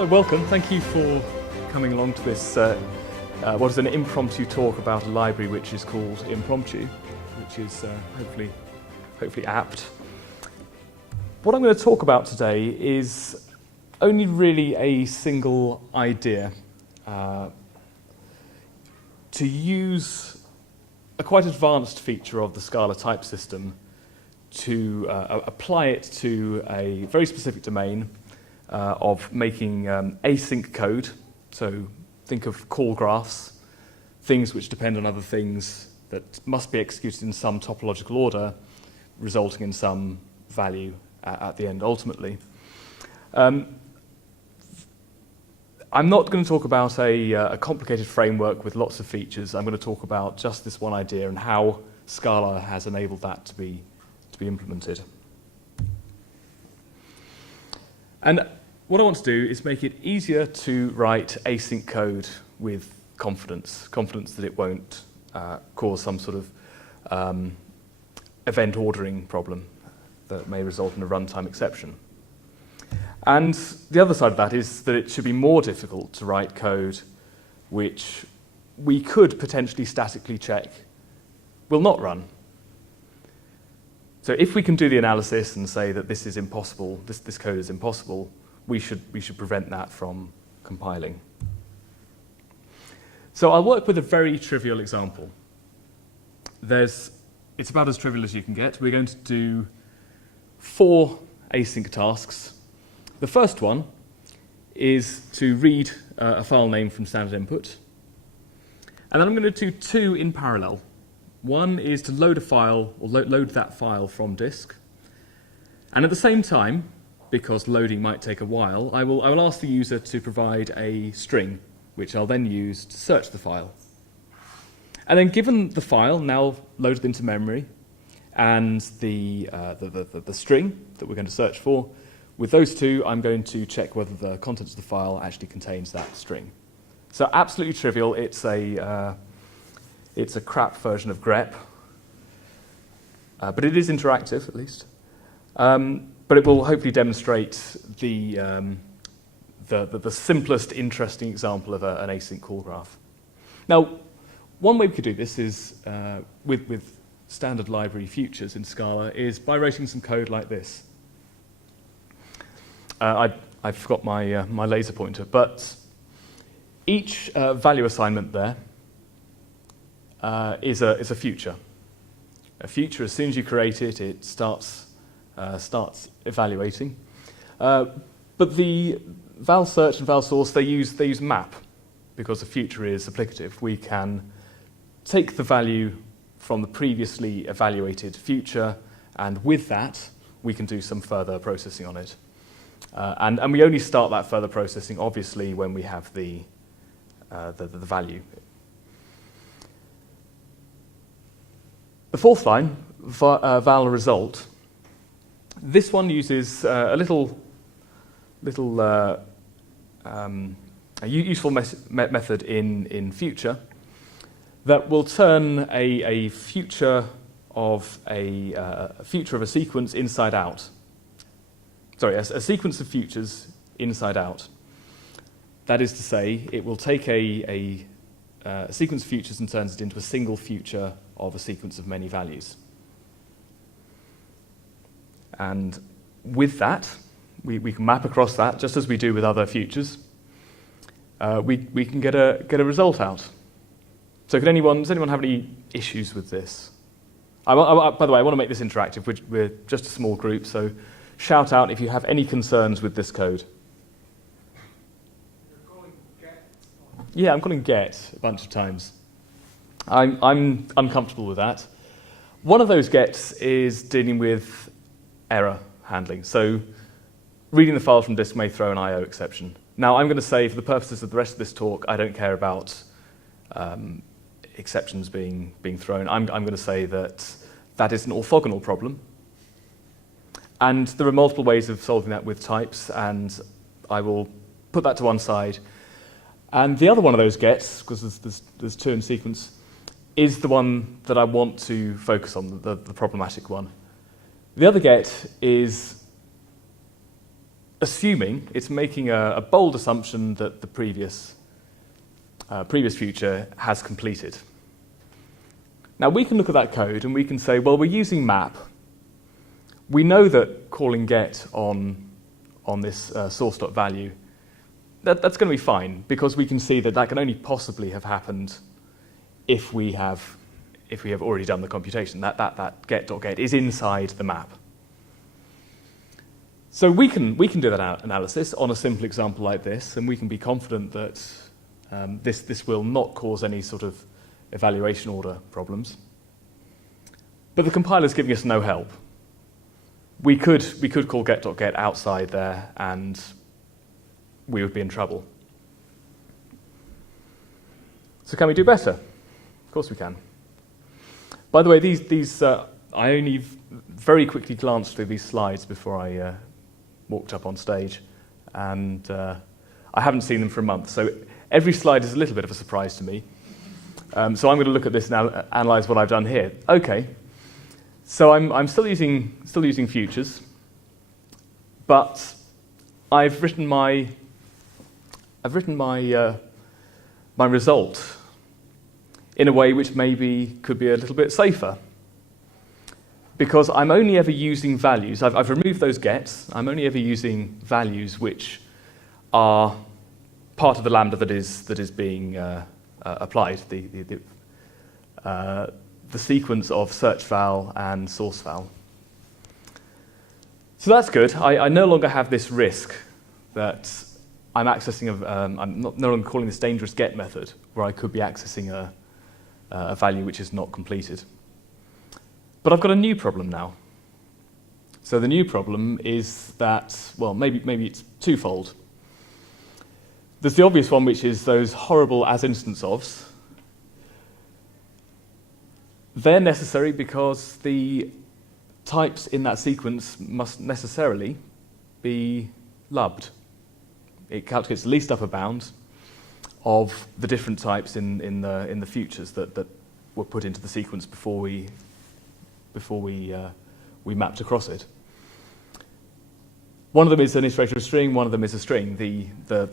So welcome, thank you for coming along to this, what is an impromptu talk about a library which is called Impromptu, which is hopefully apt. What I'm going to talk about today is only really a single idea, to use a quite advanced feature of the Scala type system to apply it to a very specific domain of making async code. So think of call graphs, things which depend on other things that must be executed in some topological order, resulting in some value at the end ultimately. I'm not going to talk about a complicated framework with lots of features. I'm going to talk about just this one idea and how Scala has enabled that to be implemented. And what I want to do is make it easier to write async code with confidence that it won't cause some sort of event ordering problem that may result in a runtime exception. And the other side of that is that it should be more difficult to write code which we could potentially statically check will not run. So if we can do the analysis and say that this is impossible, this code is impossible, we should prevent that from compiling. So I'll work with a very trivial example. It's about as trivial as you can get. We're going to do 4 async tasks. The first one is to read a file name from standard input. And then I'm going to do 2 in parallel. One is to load a file, or load that file from disk. And at the same time, because loading might take a while, I will ask the user to provide a string, which I'll then use to search the file. And then given the file, now loaded into memory, and the string that we're going to search for, with those 2, I'm going to check whether the contents of the file actually contains that string. So absolutely trivial. It's a crap version of grep, but it is interactive at least. But it will hopefully demonstrate the simplest, interesting example of an async call graph. Now, one way we could do this is with standard library features in Scala is by writing some code like this. I forgot my laser pointer, but each value assignment there is a future. A future, as soon as you create it, it starts evaluating. But the val search and val source, they use map, because the future is applicative. We can take the value from the previously evaluated future, and with that, we can do some further processing on it. And we only start that further processing, obviously, when we have the value. The fourth line, val result. This one uses a useful method in future that will turn a future of a sequence inside out. Sorry, a sequence of futures inside out. That is to say, it will take a sequence of futures and turns it into a single future of a sequence of many values. And with that, we can map across that, just as we do with other futures. We can get a result out. So does anyone have any issues with this? By the way, I want to make this interactive. We're just a small group, so shout out if you have any concerns with this code. You're calling get? Yeah, I'm calling get a bunch of times. I'm uncomfortable with that. One of those gets is dealing with error handling. So reading the file from disk may throw an I/O exception. Now, I'm going to say, for the purposes of the rest of this talk, I don't care about exceptions being thrown. I'm going to say that that is an orthogonal problem. And there are multiple ways of solving that with types, and I will put that to one side. And the other one of those gets, because there's two in sequence, is the one that I want to focus on, the problematic one. The other get is assuming, it's making a bold assumption that the previous future has completed. Now we can look at that code and we can say, well, we're using map. We know that calling get on this source.value, that's going to be fine, because we can see that that can only possibly have happened if we have already done the computation. That get.get is inside the map. So we can do that analysis on a simple example like this, and we can be confident that this will not cause any sort of evaluation order problems. But the compiler's giving us no help. We could call get.get outside there, and we would be in trouble. So can we do better? Of course we can. By the way, these I only very quickly glanced through these slides before I walked up on stage, and I haven't seen them for a month, so every slide is a little bit of a surprise to me. So I'm going to look at this and analyze what I've done here. Okay, so I'm still using futures, but I've written my result in a way which maybe could be a little bit safer, because I'm only ever using values. I've removed those gets. I'm only ever using values which are part of the lambda that is being applied, the sequence of search val and source val. So that's good. I no longer have this risk that I'm accessing I'm no longer calling this dangerous get method, where I could be accessing a value which is not completed. But I've got a new problem now. So the new problem is that, well, maybe it's twofold. There's the obvious one, which is those horrible as instance ofs. They're necessary because the types in that sequence must necessarily be lubbed. It calculates the least upper bound of the different types in the futures that were put into the sequence before we mapped across it. One of them is an iterator of string, one of them is a string. The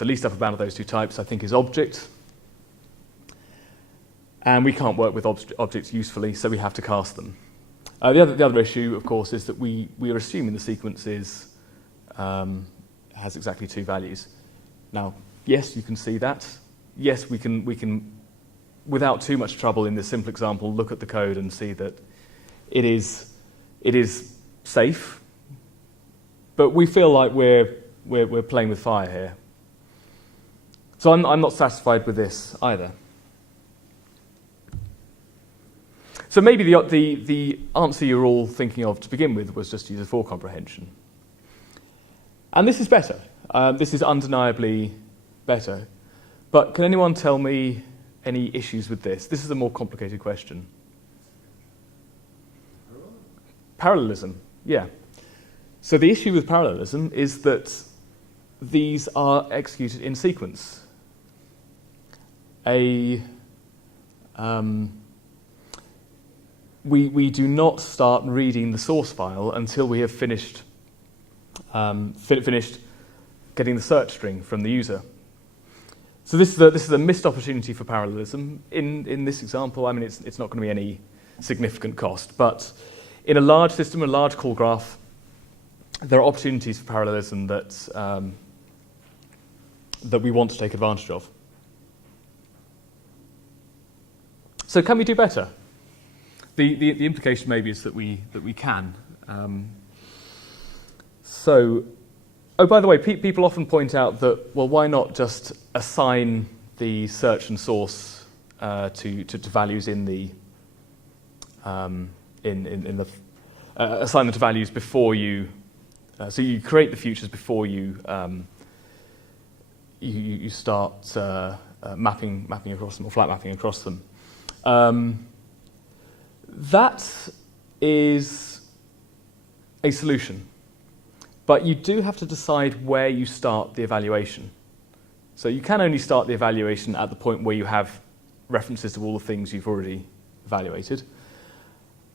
least upper bound of those two types, I think, is object. And we can't work with objects usefully, so we have to cast them. The other issue, of course, is that we are assuming the sequence has exactly two values. Now, yes, you can see that. Yes, we can, without too much trouble in this simple example, look at the code and see that it is safe. But we feel like we're playing with fire here. So I'm not satisfied with this either. So maybe the answer you're all thinking of to begin with was just to use a for comprehension. And this is better. This is undeniably better. But can anyone tell me any issues with this? This is a more complicated question. Parallelism, yeah. So the issue with parallelism is that these are executed in sequence. We do not start reading the source file until we have finished getting the search string from the user. So this is a missed opportunity for parallelism. In this example, I mean, it's not going to be any significant cost, but in a large system, a large call graph, there are opportunities for parallelism that we want to take advantage of. So can we do better? The implication maybe is that we can. Oh, by the way, people often point out that, well, why not just assign the search and source to values in the assign them to values before you. So you create the futures before you you start mapping across them, or flat mapping across them. That is a solution, but you do have to decide where you start the evaluation. So you can only start the evaluation at the point where you have references to all the things you've already evaluated.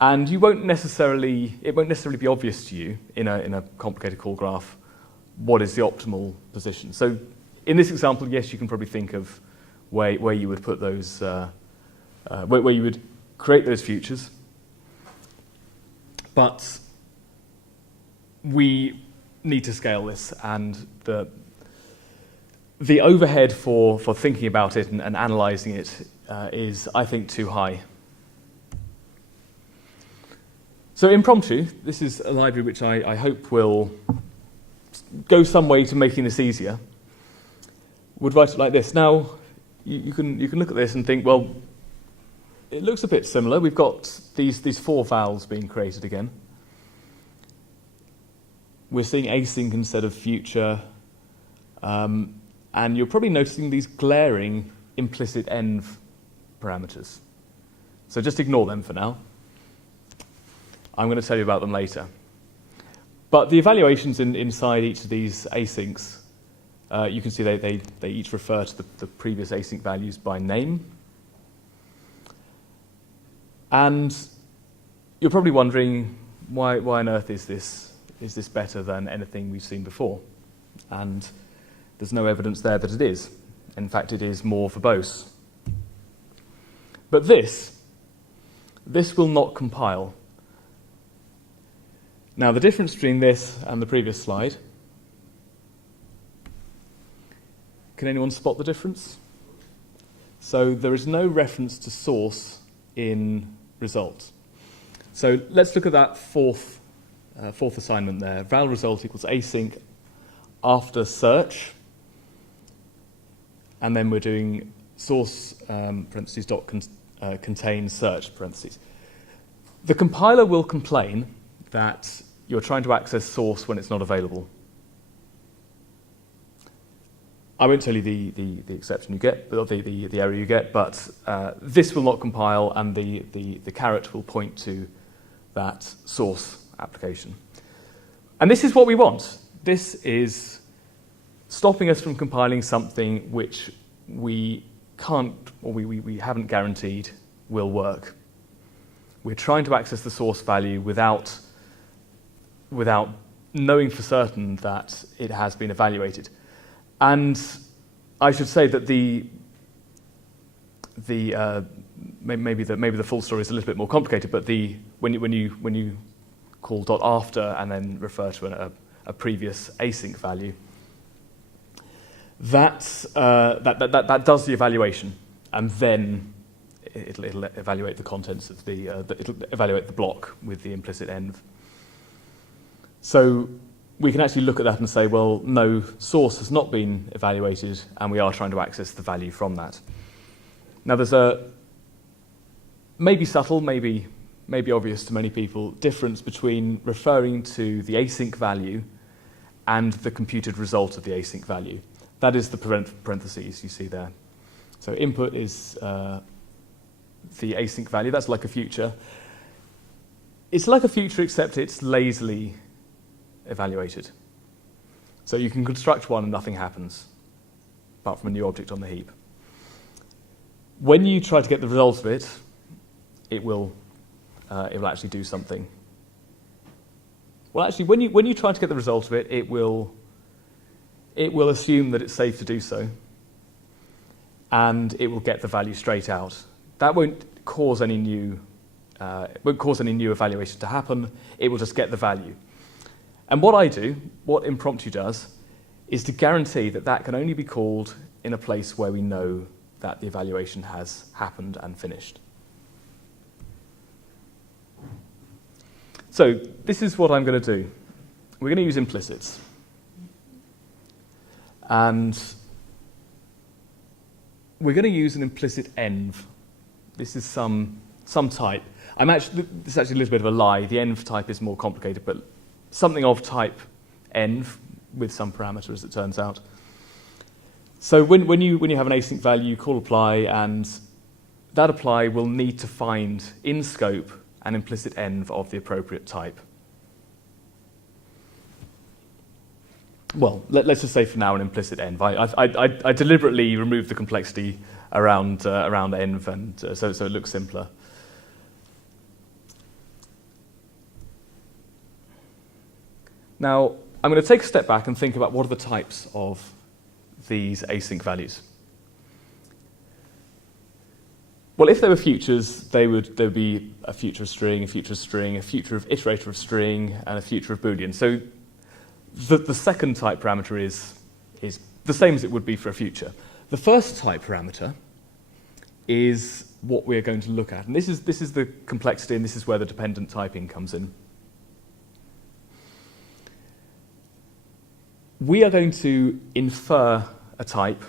And it won't necessarily be obvious to you in a complicated call graph what is the optimal position. So in this example, yes, you can probably think of where you would put those, where you would create those futures. But we need to scale this, and the overhead for thinking about it and analysing it is, I think, too high. So Impromptu, this is a library which I hope will go some way to making this easier, would write it like this. Now, you can look at this and think, well, it looks a bit similar. We've got these four vals being created again. We're seeing async instead of future. And you're probably noticing these glaring implicit env parameters. So just ignore them for now. I'm going to tell you about them later. But the evaluations inside each of these asyncs, you can see they each refer to the previous async values by name. And you're probably wondering, why on earth is this better than anything we've seen before? And there's no evidence there that it is. In fact, it is more verbose. But this will not compile. Now, the difference between this and the previous slide, can anyone spot the difference? So there is no reference to source in result. So let's look at that fourth assignment there. Val result equals async after search, and then we're doing source parentheses dot contain search parentheses. The compiler will complain that you're trying to access source when it's not available. I won't tell you the exception you get, or the error you get, but this will not compile, and the caret will point to that source application. And this is what we want. This is stopping us from compiling something which we can't, or we haven't guaranteed will work. We're trying to access the source value without knowing for certain that it has been evaluated. And I should say that maybe the full story is a little bit more complicated, but when you call dot after and then refer to a previous async value, that does the evaluation, and then it'll evaluate the contents of it'll evaluate the block with the implicit env. So we can actually look at that and say, well, no, source has not been evaluated, and we are trying to access the value from that. Now, there's a maybe subtle, maybe obvious to many people, difference between referring to the async value and the computed result of the async value. That is the parentheses you see there. So input is the async value. That's like a future. It's like a future, except it's lazily evaluated. So you can construct one and nothing happens, apart from a new object on the heap. When you try to get the result of it, it will actually do something. Well, actually, when you try to get the result of it, it will assume that it's safe to do so, and it will get the value straight out. That won't cause any new evaluation to happen. It will just get the value. And what Impromptu does, is to guarantee that that can only be called in a place where we know that the evaluation has happened and finished. So this is what I'm going to do. We're going to use implicits. And we're going to use an implicit env. This is some type. This is actually a little bit of a lie. The env type is more complicated, but something of type env with some parameter, as it turns out. So when you have an async value, you call apply, and that apply will need to find in scope an implicit env of the appropriate type. Well, let's just say for now an implicit env. I deliberately removed the complexity around env, and so it looks simpler. Now, I'm going to take a step back and think about what are the types of these async values. Well, if they were futures, there would be a future of string, a future of string, a future of iterator of string, and a future of Boolean. So the second type parameter is the same as it would be for a future. The first type parameter is what we're going to look at. And this is the complexity, and this is where the dependent typing comes in. We are going to infer a type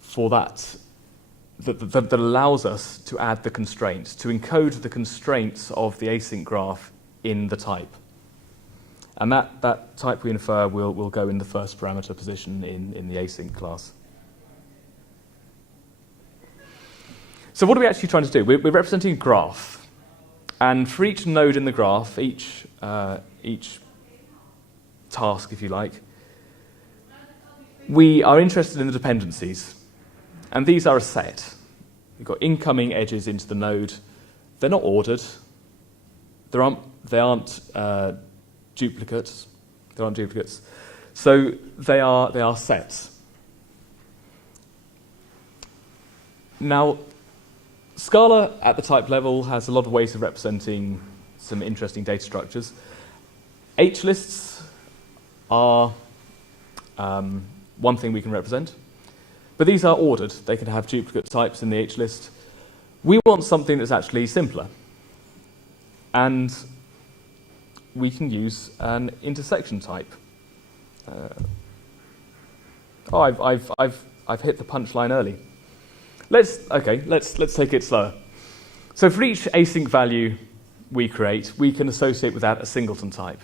for that allows us to add the constraints, to encode the constraints of the async graph in the type. And that type we infer will go in the first parameter position in the async class. So what are we actually trying to do? We're representing a graph. And for each node in the graph, each task, if you like, we are interested in the dependencies. And these are a set. We've got incoming edges into the node. They're not ordered. They aren't duplicates. There aren't duplicates. So they are sets. Now, Scala at the type level has a lot of ways of representing some interesting data structures. H-lists are one thing we can represent, but these are ordered. They can have duplicate types in the H-list. We want something that's actually simpler, and we can use an intersection type. I've hit the punchline early. Let's take it slower. So for each async value we create, we can associate with that a singleton type.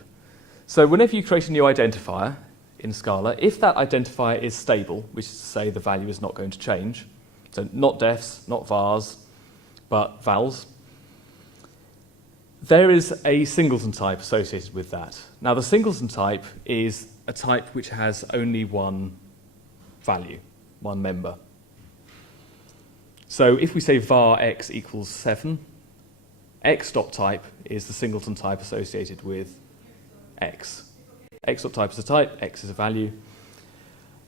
So whenever you create a new identifier in Scala, if that identifier is stable, which is to say the value is not going to change, so not defs, not vars, but vals, there is a singleton type associated with that. Now the singleton type is a type which has only one value, one member. So if we say var x equals 7, x.type is the singleton type associated with x. X.type is a type, x is a value.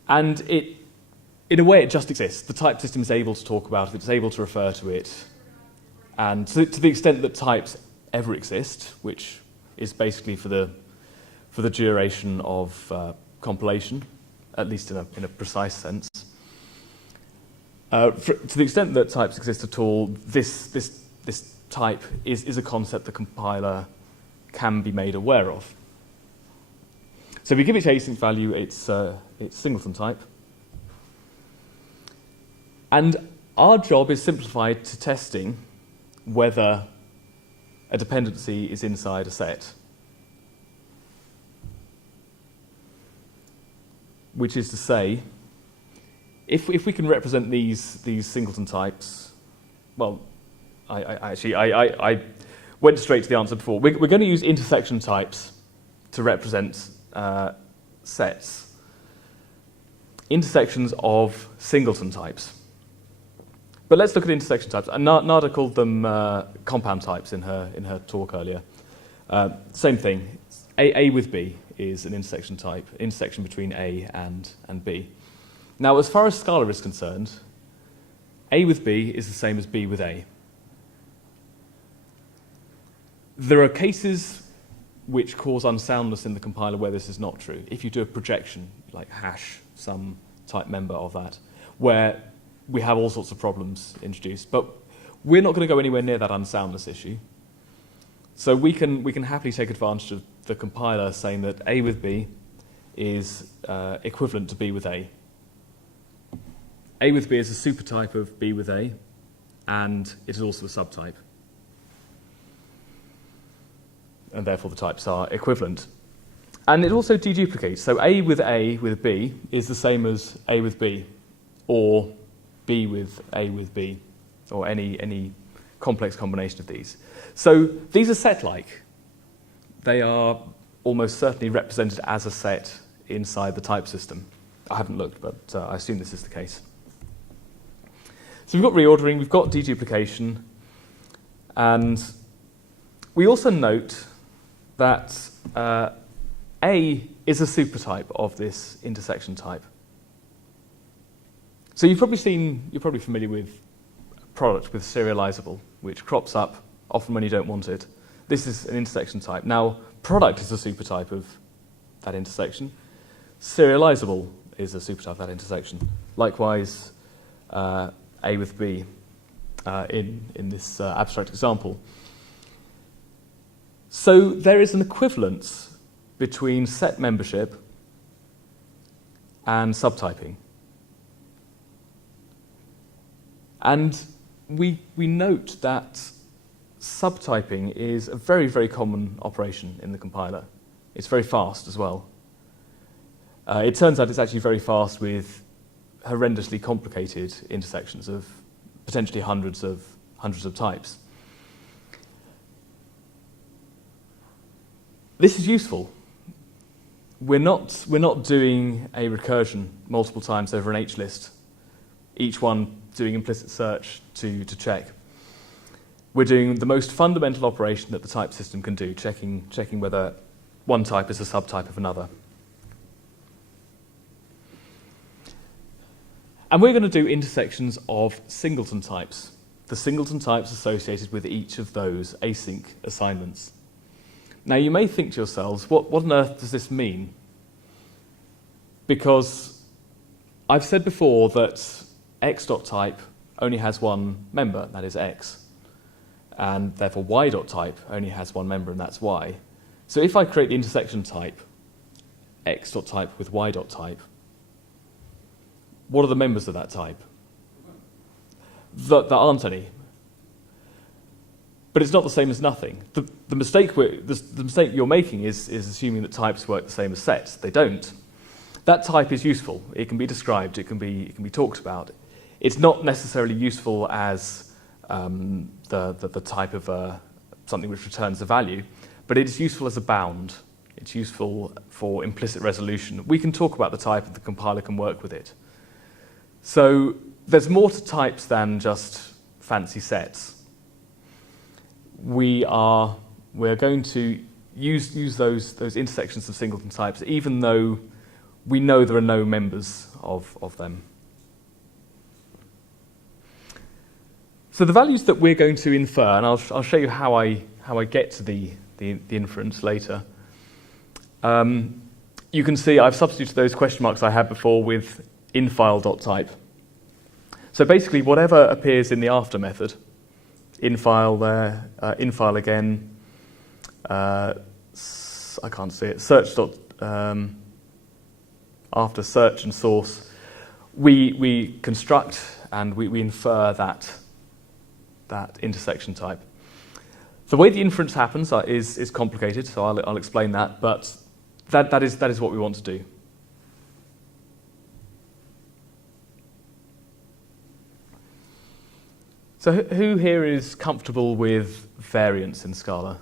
And in a way, it just exists. The type system is able to talk about it, it's able to refer to it. And to the extent that types ever exist, which is basically for the duration of compilation, at least in a precise sense. To the extent that types exist at all, this type is a concept the compiler can be made aware of. So we give each async value its singleton type. And our job is simplified to testing whether a dependency is inside a set. Which is to say, if we can represent these singleton types, well, I went straight to the answer before. We're going to use intersection types to represent sets. Intersections of singleton types. But let's look at intersection types. And Nada called them compound types in her talk earlier. Same thing. A with B is an intersection type, intersection between A and B. Now, as far as Scala is concerned, A with B is the same as B with A. There are cases which cause unsoundness in the compiler where this is not true. If you do a projection, like hash some type member of that, where we have all sorts of problems introduced. But we're not going to go anywhere near that unsoundness issue. So we can happily take advantage of the compiler saying that A with B is equivalent to B with A. A with B is a supertype of B with A, and it is also a subtype. And therefore the types are equivalent. And it also deduplicates. So A with B is the same as A with B, or B with A with B, or any complex combination of these. So these are set-like. They are almost certainly represented as a set inside the type system. I haven't looked, but I assume this is the case. So we've got reordering, we've got deduplication, and we also note that A is a supertype of this intersection type. So you're probably familiar with a product with serializable, which crops up often when you don't want it. This is an intersection type. Now, product is a supertype of that intersection. Serializable is a supertype of that intersection. Likewise, A with B in this abstract example. So there is an equivalence between set membership and subtyping. And we note that subtyping is a very, very common operation in the compiler. It's very fast as well. It turns out it's actually very fast with horrendously complicated intersections of potentially hundreds of types. This is useful. We're not doing a recursion multiple times over an H-list, each one doing implicit search to check. We're doing the most fundamental operation that the type system can do, checking whether one type is a subtype of another. And we're going to do intersections of singleton types, the singleton types associated with each of those async assignments. Now, you may think to yourselves, what on earth does this mean? Because I've said before that x.type only has one member, that is x, and therefore y.type only has one member, and that's y. So if I create the intersection type, x.type with y.type, what are the members of that type? There aren't any. But it's not the same as nothing. The mistake you're making is assuming that types work the same as sets. They don't. That type is useful. It can be described. It can be talked about. It's not necessarily useful as the type of something which returns a value, but it is useful as a bound. It's useful for implicit resolution. We can talk about the type, and the compiler can work with it. So there's more to types than just fancy sets. We're going to use those intersections of singleton types, even though we know there are no members of them. So the values that we're going to infer, and I'll show you how I get to the inference later. You can see I've substituted those question marks I had before with infile.type. So basically, whatever appears in the after method, infile there, infile again, I can't see it, search after search and source, we construct and we infer that intersection type. The way the inference happens is complicated, so I'll explain that, but that is what we want to do. So who here is comfortable with variance in Scala?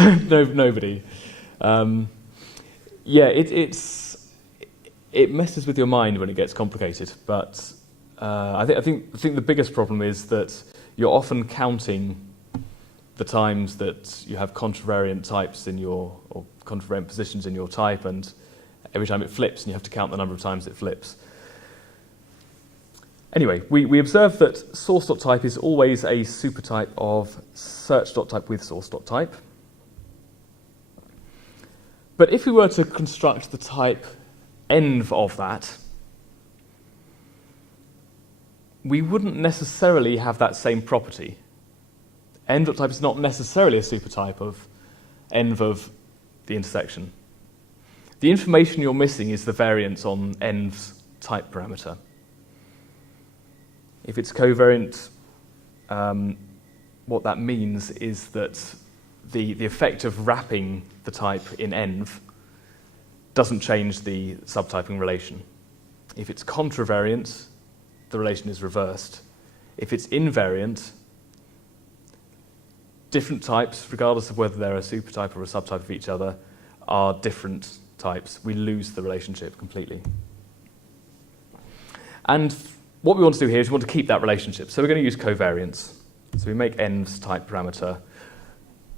No, nobody. Yeah, it messes with your mind when it gets complicated, but I think the biggest problem is that you're often counting the times that you have contravariant types or contravariant positions in your type, and every time it flips, and you have to count the number of times it flips. Anyway, we observe that source.type is always a supertype of search.type with source.type. But if we were to construct the type env of that, we wouldn't necessarily have that same property. Env.type is not necessarily a supertype of env of the intersection. The information you're missing is the variance on env's type parameter. If it's covariant, what that means is that the effect of wrapping the type in env doesn't change the subtyping relation. If it's contravariant, the relation is reversed. If it's invariant, different types, regardless of whether they're a supertype or a subtype of each other, are different types. We lose the relationship completely. And what we want to do here is we want to keep that relationship. So we're going to use covariance. So we make env's type parameter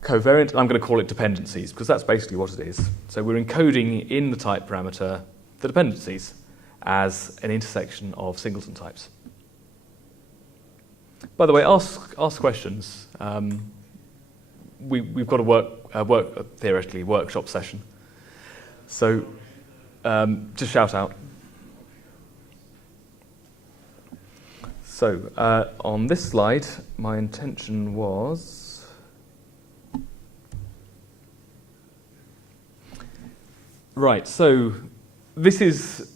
covariant, and I'm going to call it dependencies, because that's basically what it is. So we're encoding in the type parameter the dependencies as an intersection of singleton types. By the way, ask questions. We've got a theoretically workshop session. So just shout out. So on this slide, my intention was right. So this is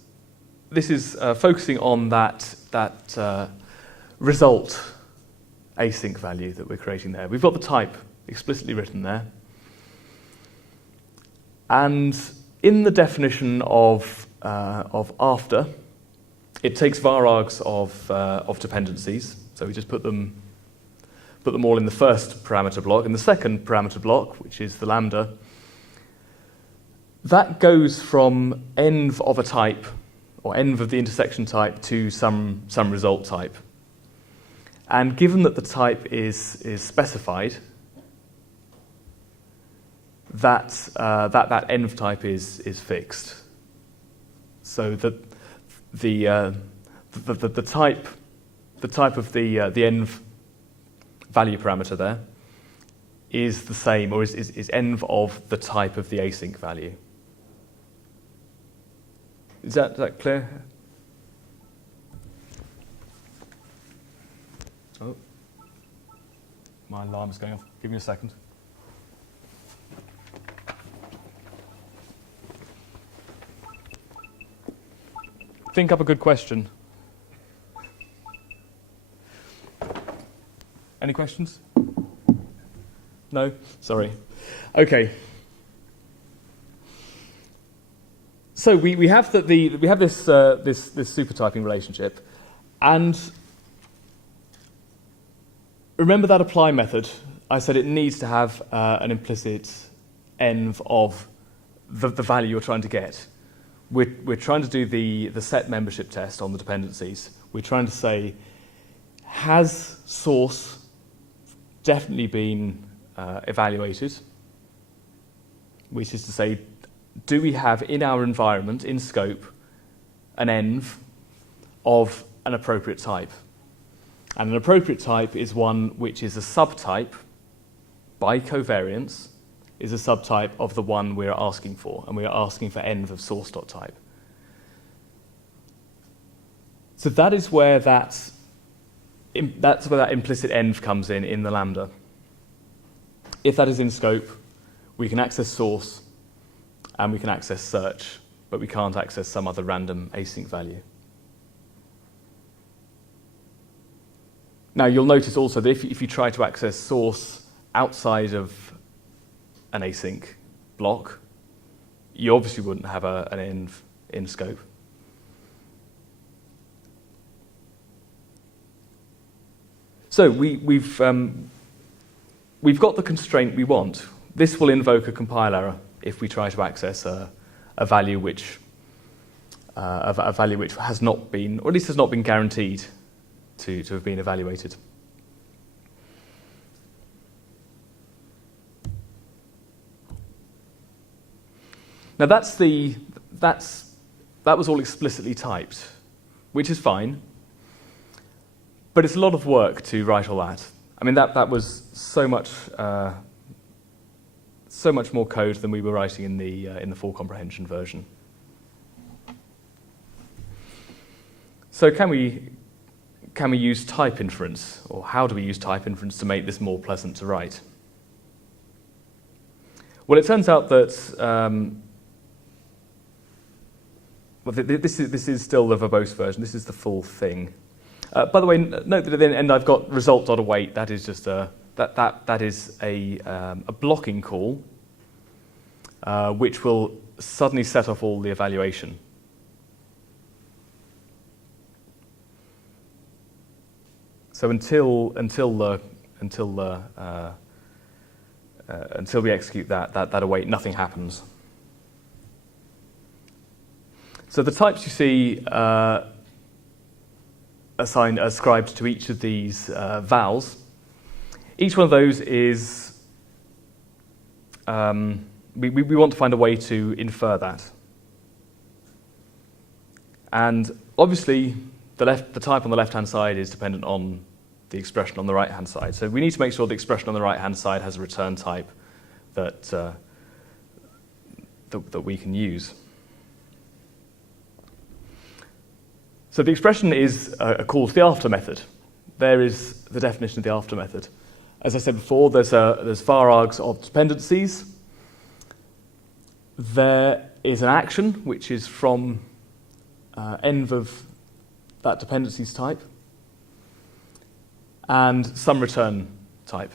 focusing on that result async value that we're creating there. We've got the type explicitly written there, and in the definition of after, it takes var args of dependencies. So we just put them all in the first parameter block. In the second parameter block, which is the lambda, that goes from env of a type, or env of the intersection type, to some result type. And given that the type is specified, that env type is fixed. So that the type of the env value parameter there is the same, or is env of the type of the async value. Is that clear? Oh, my alarm is going off. Give me a second. Think up a good question. Any questions? No? Sorry. Okay. So we have this supertyping relationship, and remember that apply method. I said it needs to have an implicit env of the value you're trying to get. We're trying to do the set membership test on the dependencies. We're trying to say, has source definitely been evaluated? Which is to say, do we have in our environment, in scope, an env of an appropriate type? And an appropriate type is one which is a subtype by covariance, is a subtype of the one we're asking for, and we are asking for env of source.type. So that is where that's where that implicit env comes in the lambda. If that is in scope, we can access source and we can access search, but we can't access some other random async value. Now you'll notice also that if you try to access source outside of an async block, you obviously wouldn't have an env in scope. So we've got the constraint we want. This will invoke a compile error if we try to access a value which has not been, or at least has not been guaranteed to have been evaluated. Now that was all explicitly typed, which is fine, but it's a lot of work to write all that. I mean, that was so much more code than we were writing in the full comprehension version. So can we use type inference, or how do we use type inference to make this more pleasant to write? Well, it turns out that this is still the verbose version. This is the full thing. By the way, note that at the end I've got result.await. That is just a that is a blocking call, which will suddenly set off all the evaluation. So until we execute that await, nothing happens. So the types you see ascribed to each of these vowels. Each one of those is we want to find a way to infer that. And obviously, the type on the left-hand side is dependent on the expression on the right-hand side. So we need to make sure the expression on the right-hand side has a return type that we can use. So the expression is a call to the after method. There is the definition of the after method. As I said before, there's var args of dependencies. There is an action, which is from env of that dependencies type, and some return type.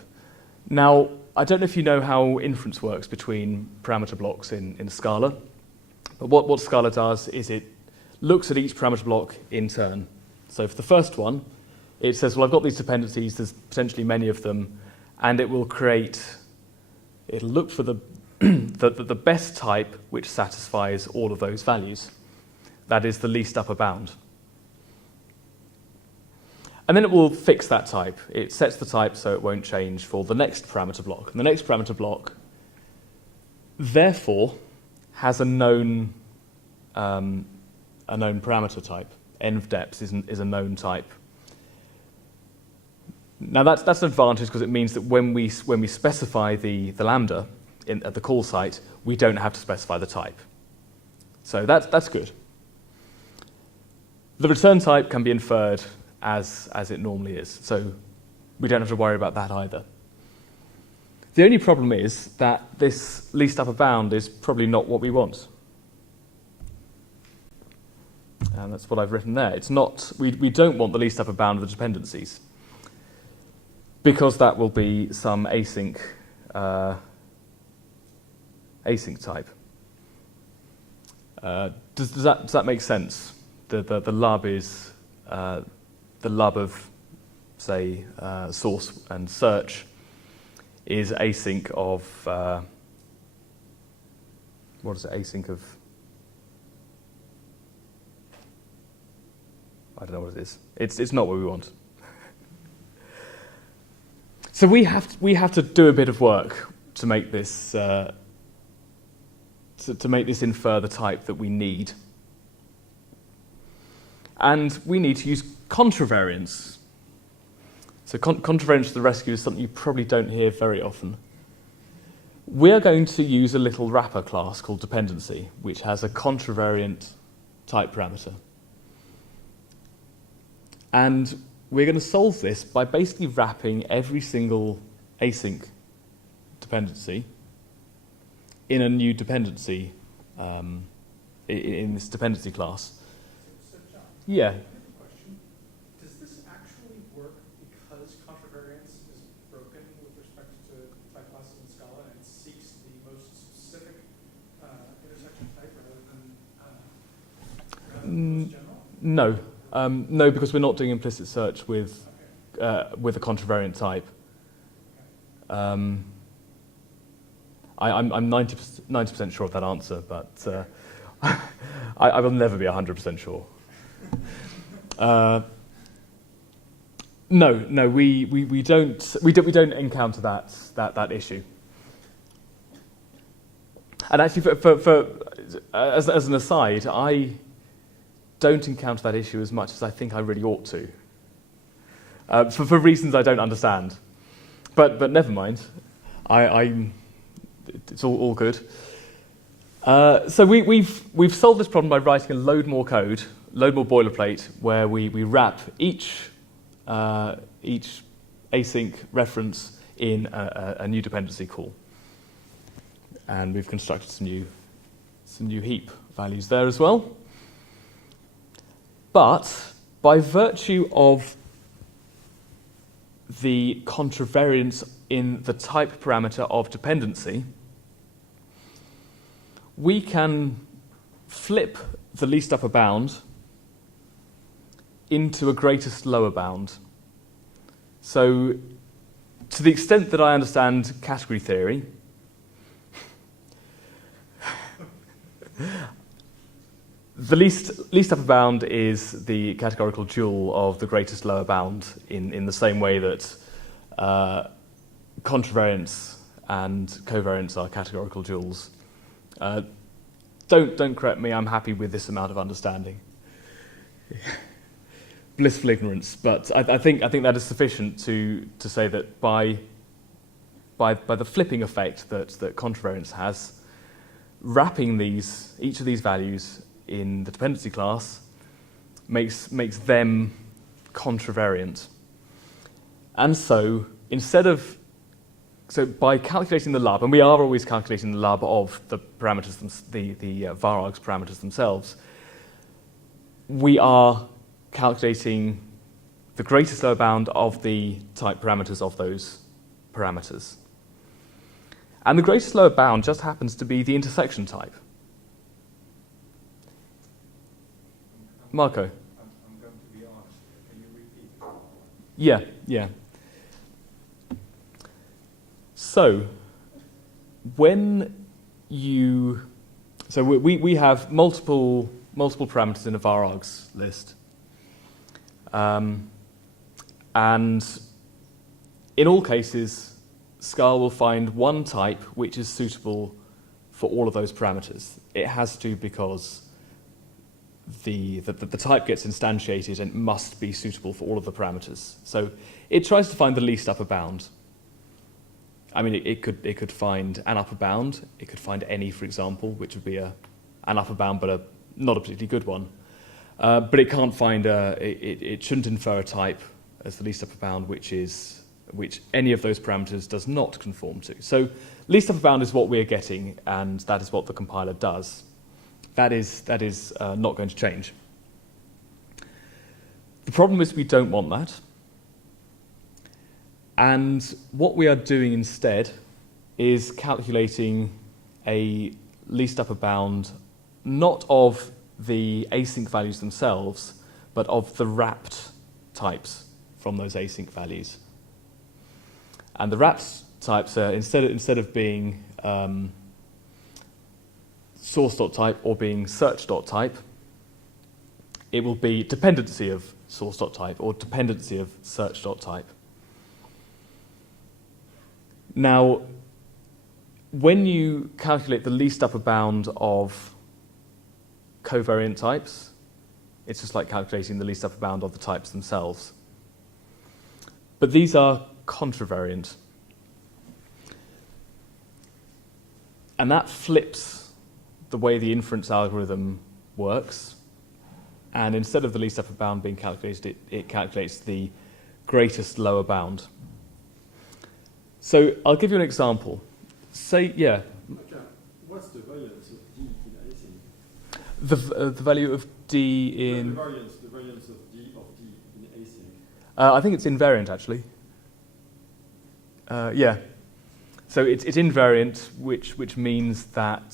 Now, I don't know if you know how inference works between parameter blocks in Scala, but what Scala does is it looks at each parameter block in turn. So for the first one, it says, well, I've got these dependencies, there's potentially many of them, and it'll look for the best type which satisfies all of those values. That is the least upper bound. And then it will fix that type. It sets the type so it won't change for the next parameter block. And the next parameter block, therefore, has a known parameter type. Env is a known type. Now that's an advantage because it means that when we specify the lambda at the call site, we don't have to specify the type. So that's good. The return type can be inferred as it normally is, so we don't have to worry about that either. The only problem is that this least upper bound is probably not what we want. And that's what I've written there. It's not. We don't want the least upper bound of the dependencies, because that will be some async type. Does that make sense? The lub is the lub of, say, source and search is async of what is it? Async of, I don't know what it is. It's not what we want. So we have to do a bit of work to make this to make this infer the type that we need, and we need to use contravariance. So contravariance to the rescue is something you probably don't hear very often. We're going to use a little wrapper class called dependency, which has a contravariant type parameter. And we're going to solve this by basically wrapping every single async dependency in a new dependency, in this dependency class. So John, Yeah. I have a question. Does this actually work because contravariance is broken with respect to type classes in Scala and it seeks the most specific intersection type rather than most general? No. No, because we're not doing implicit search with a contravariant type. I'm 90% sure of that answer, but I will never be 100% sure. No, we don't encounter that issue. And actually, as an aside, I don't encounter that issue as much as I think I really ought to, for reasons I don't understand. But never mind, it's all good. So we've solved this problem by writing a load more code, load more boilerplate, where we wrap each async reference in a new dependency call, and we've constructed some new heap values there as well. But by virtue of the contravariance in the type parameter of dependency, we can flip the least upper bound into a greatest lower bound. So, to the extent that I understand category theory, the least upper bound is the categorical dual of the greatest lower bound in the same way that contravariance and covariance are categorical duals. Don't correct me, I'm happy with this amount of understanding. Blissful ignorance, but I think that is sufficient to say that by the flipping effect that contravariance has, wrapping each of these values in the dependency class makes them contravariant. And so by calculating the lub, and we are always calculating the lub of the parameters, the varargs parameters themselves, we are calculating the greatest lower bound of the type parameters of those parameters. And the greatest lower bound just happens to be the intersection type. Marco? I'm going to be honest. Can you repeat? Yeah. So, we have multiple parameters in a varargs list. And in all cases, Scala will find one type which is suitable for all of those parameters. It has to, because the type gets instantiated and must be suitable for all of the parameters. So it tries to find the least upper bound. I mean, it could find an upper bound. It could find any, for example, which would be an upper bound, but not a particularly good one. But it can't find it shouldn't infer a type as the least upper bound, which any of those parameters does not conform to. So least upper bound is what we're getting, and that is what the compiler does. That is not going to change. The problem is we don't want that. And what we are doing instead is calculating a least upper bound, not of the async values themselves, but of the wrapped types from those async values. And the wrapped types are, instead of being source.type or being search.type, it will be dependency of source.type or dependency of search.type. Now, when you calculate the least upper bound of covariant types, it's just like calculating the least upper bound of the types themselves. But these are contravariant. And that flips the way the inference algorithm works. And instead of the least upper bound being calculated, it calculates the greatest lower bound. So I'll give you an example. Say, yeah. Okay. What's the variance of D in async? The value of D in... The variance of D in async. I think it's invariant, actually. Yeah. So it's invariant, which means that...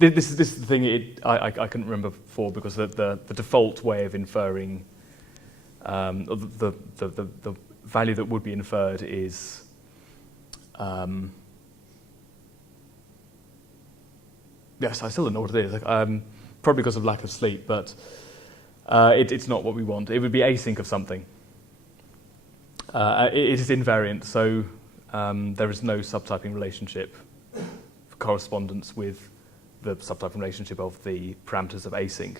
this is the thing I couldn't remember before, because the default way of inferring the value that would be inferred is yes, I still don't know what it is. Probably because of lack of sleep, but it's not what we want. It would be async of something. It is invariant, so there is no subtyping relationship for correspondence with the subtyping relationship of the parameters of async.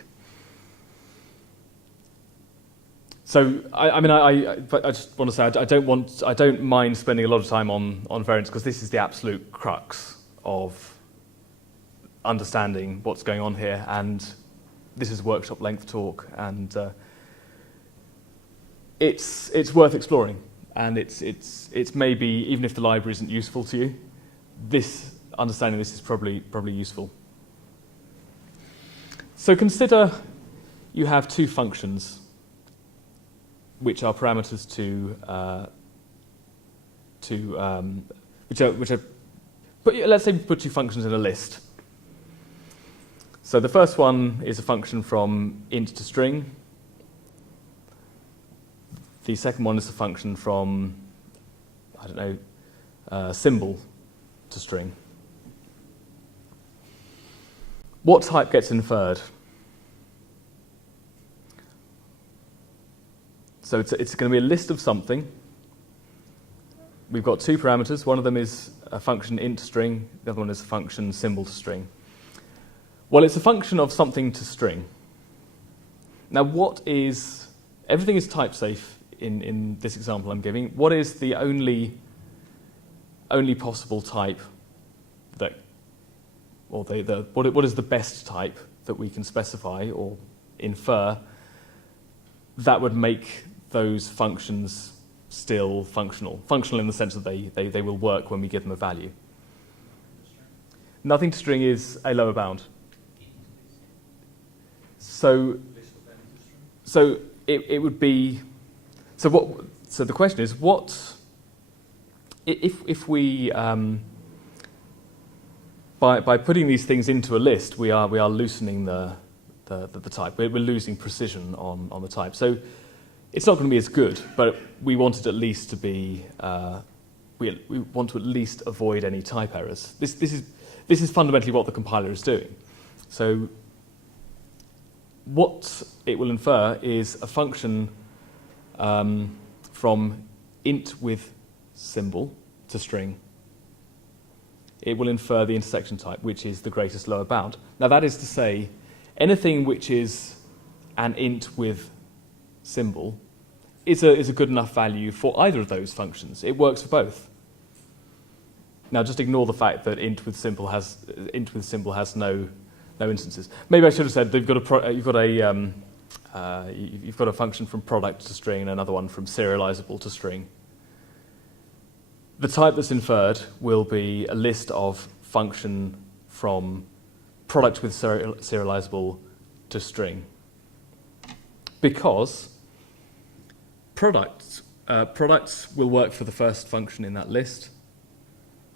So I just want to say I don't mind spending a lot of time on variance, because this is the absolute crux of understanding what's going on here, and this is workshop length talk, and it's worth exploring, and it's maybe, even if the library isn't useful to you, understanding this is probably useful. So consider you have two functions. which are parameters let's say we put two functions in a list. So the first one is a function from int to string. The second one is a function from, I don't know, symbol to string. What type gets inferred? So it's going to be a list of something. We've got two parameters. One of them is a function int to string. The other one is a function symbol to string. Well, it's a function of something to string. Now, everything is type safe in this example I'm giving. What is the only possible type what is the best type that we can specify or infer that would make those functions still functional? Functional in the sense that they will work when we give them a value. Nothing to string is a lower bound. So it would be. So the question is, what if we by putting these things into a list, we are loosening the type. We're losing precision on the type. So it's not going to be as good, but we want it at least to be. We want to at least avoid any type errors. This is fundamentally what the compiler is doing. So what it will infer is a function from int with symbol to string. It will infer the intersection type, which is the greatest lower bound. Now that is to say, anything which is an int with symbol is a good enough value for either of those functions. It works for both. Now just ignore the fact that int with symbol has no instances. Maybe I should have said you've got a function from product to string and another one from serializable to string. The type that's inferred will be a list of function from product with serializable to string, because products will work for the first function in that list,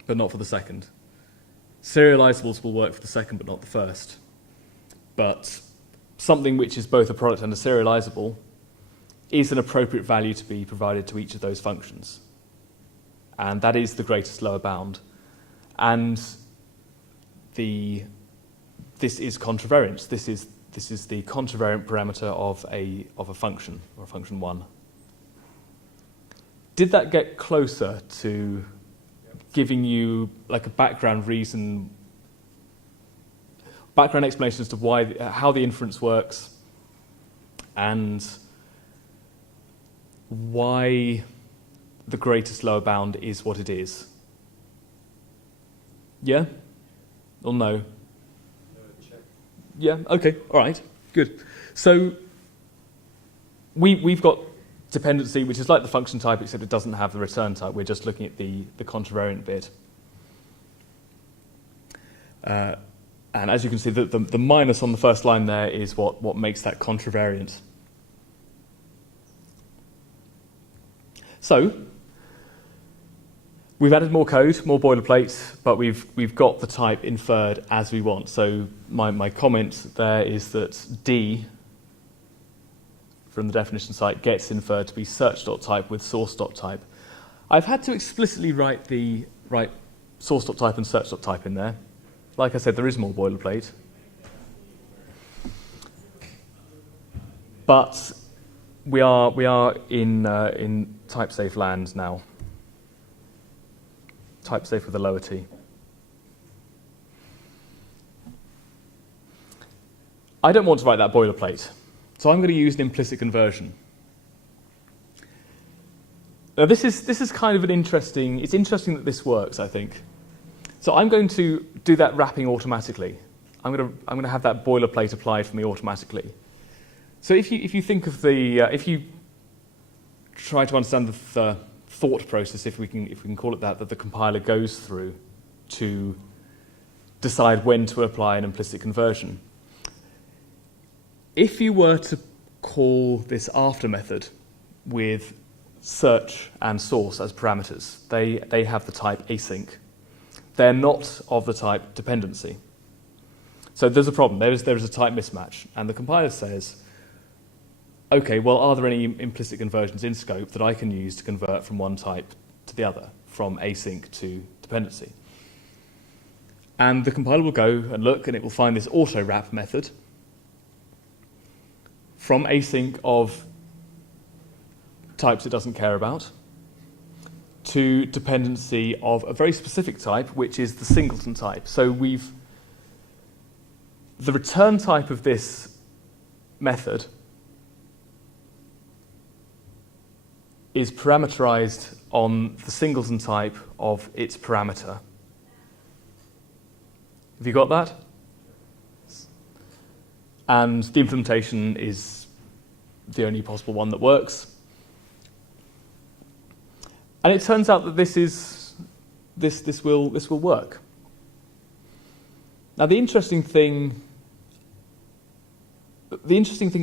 but not for the second. Serializables will work for the second, but not the first. But something which is both a product and a serializable is an appropriate value to be provided to each of those functions. And that is the greatest lower bound. And this is contravariance. This is the contravariant parameter of a function, or a function 1. Did that get closer to giving you like a background explanation as to how the inference works and why the greatest lower bound is what it is? Yeah? Or no? Check. Yeah, okay, all right, good. So we've got dependency, which is like the function type, except it doesn't have the return type. We're just looking at the contravariant bit. And as you can see, the minus on the first line there is what makes that contravariant. So we've added more code, more boilerplate, but we've got the type inferred as we want. So my comment there is that D from the definition site gets inferred to be search.type with source.type. I've had to explicitly write source.type and search.type in there. Like I said, there is more boilerplate. But we are in type-safe land now. Type-safe with a lower t. I don't want to write that boilerplate, so I'm going to use an implicit conversion. Now this is kind of it's interesting that this works, I think. So I'm going to do that wrapping automatically. I'm going to have that boilerplate applied for me automatically. So if you think of if you try to understand the thought process, if we can call it that the compiler goes through to decide when to apply an implicit conversion. If you were to call this after method with search and source as parameters. They have the type async. They're not of the type dependency. So there's a problem. There is a type mismatch. And the compiler says, okay, well, are there any implicit conversions in scope that I can use to convert from one type to the other, from async to dependency? And the compiler will go and look, and it will find this auto wrap method from async of types it doesn't care about to dependency of a very specific type, which is the singleton type. So the return type of this method is parameterized on the singleton type of its parameter. Have you got that? And the implementation is the only possible one that works. And it turns out that this will work. Now the interesting thing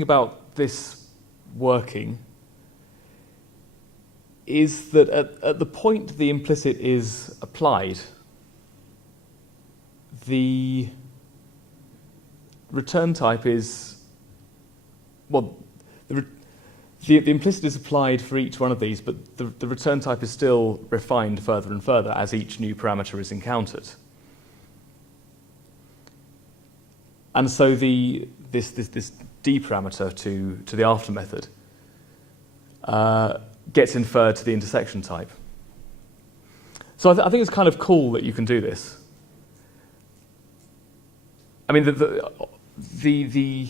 about this working is that at the point the implicit is applied, the return type is, well, the implicit is applied for each one of these, but the return type is still refined further and further as each new parameter is encountered. And so this D parameter to the after method gets inferred to the intersection type. So I think it's kind of cool that you can do this. I mean, the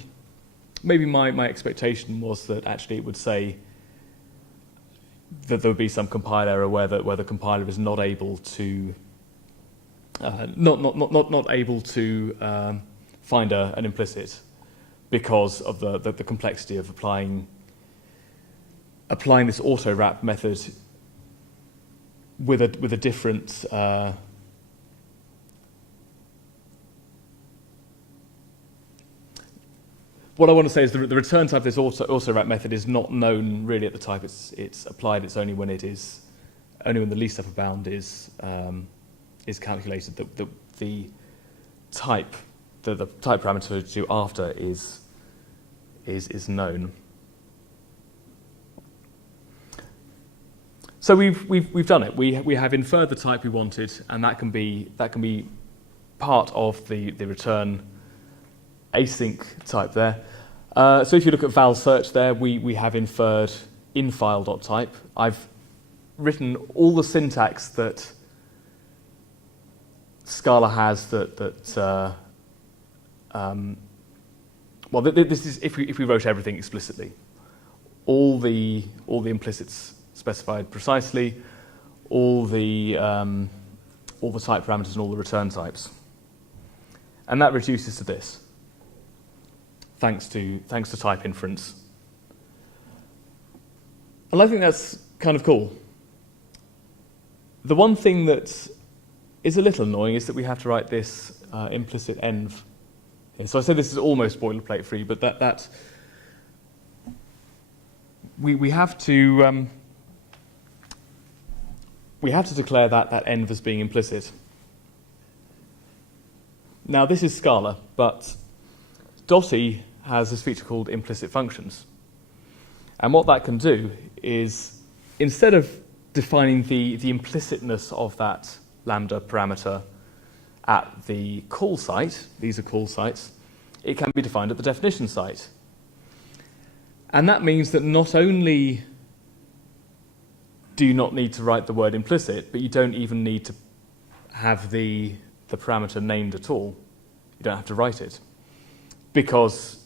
maybe my expectation was that actually it would say that there would be some compile error where the compiler is not able to not able to find an implicit because of the complexity of applying this auto wrap method with a different what I want to say is the return type of this auto wrap method is not known really at the type it's applied. It's only when the least upper bound is calculated that the type the type parameter to do after is known. So we've done it. We have inferred the type we wanted, and that can be part of the return async type there. So if you look at val search there, we have inferred infile.type. I've written all the syntax that Scala has well, this is if we wrote everything explicitly. All the implicits specified precisely, all the type parameters and all the return types, and that reduces to this. Thanks to type inference, and I think that's kind of cool. The one thing that is a little annoying is that we have to write this implicit env. So I said this is almost boilerplate free, but that we have to declare that env as being implicit. Now this is Scala, but Dotty has this feature called implicit functions, and what that can do is, instead of defining the implicitness of that lambda parameter at the call site, these are call sites, it can be defined at the definition site. And that means that not only do you not need to write the word implicit, but you don't even need to have the parameter named at all. You don't have to write it, because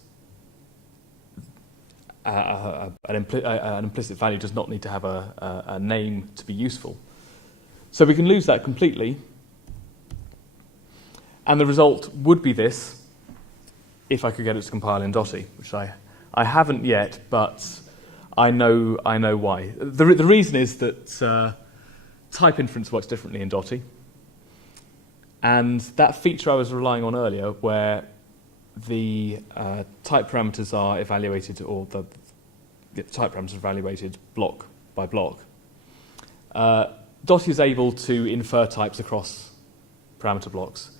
an implicit value does not need to have a name to be useful. So we can lose that completely, and the result would be this, if I could get it to compile in Dotty, which I haven't yet, but I know why. The reason is that type inference works differently in Dotty, and that feature I was relying on earlier, where the type parameters are evaluated, or the the type parameters are evaluated block by block. Dotty is able to infer types across parameter blocks,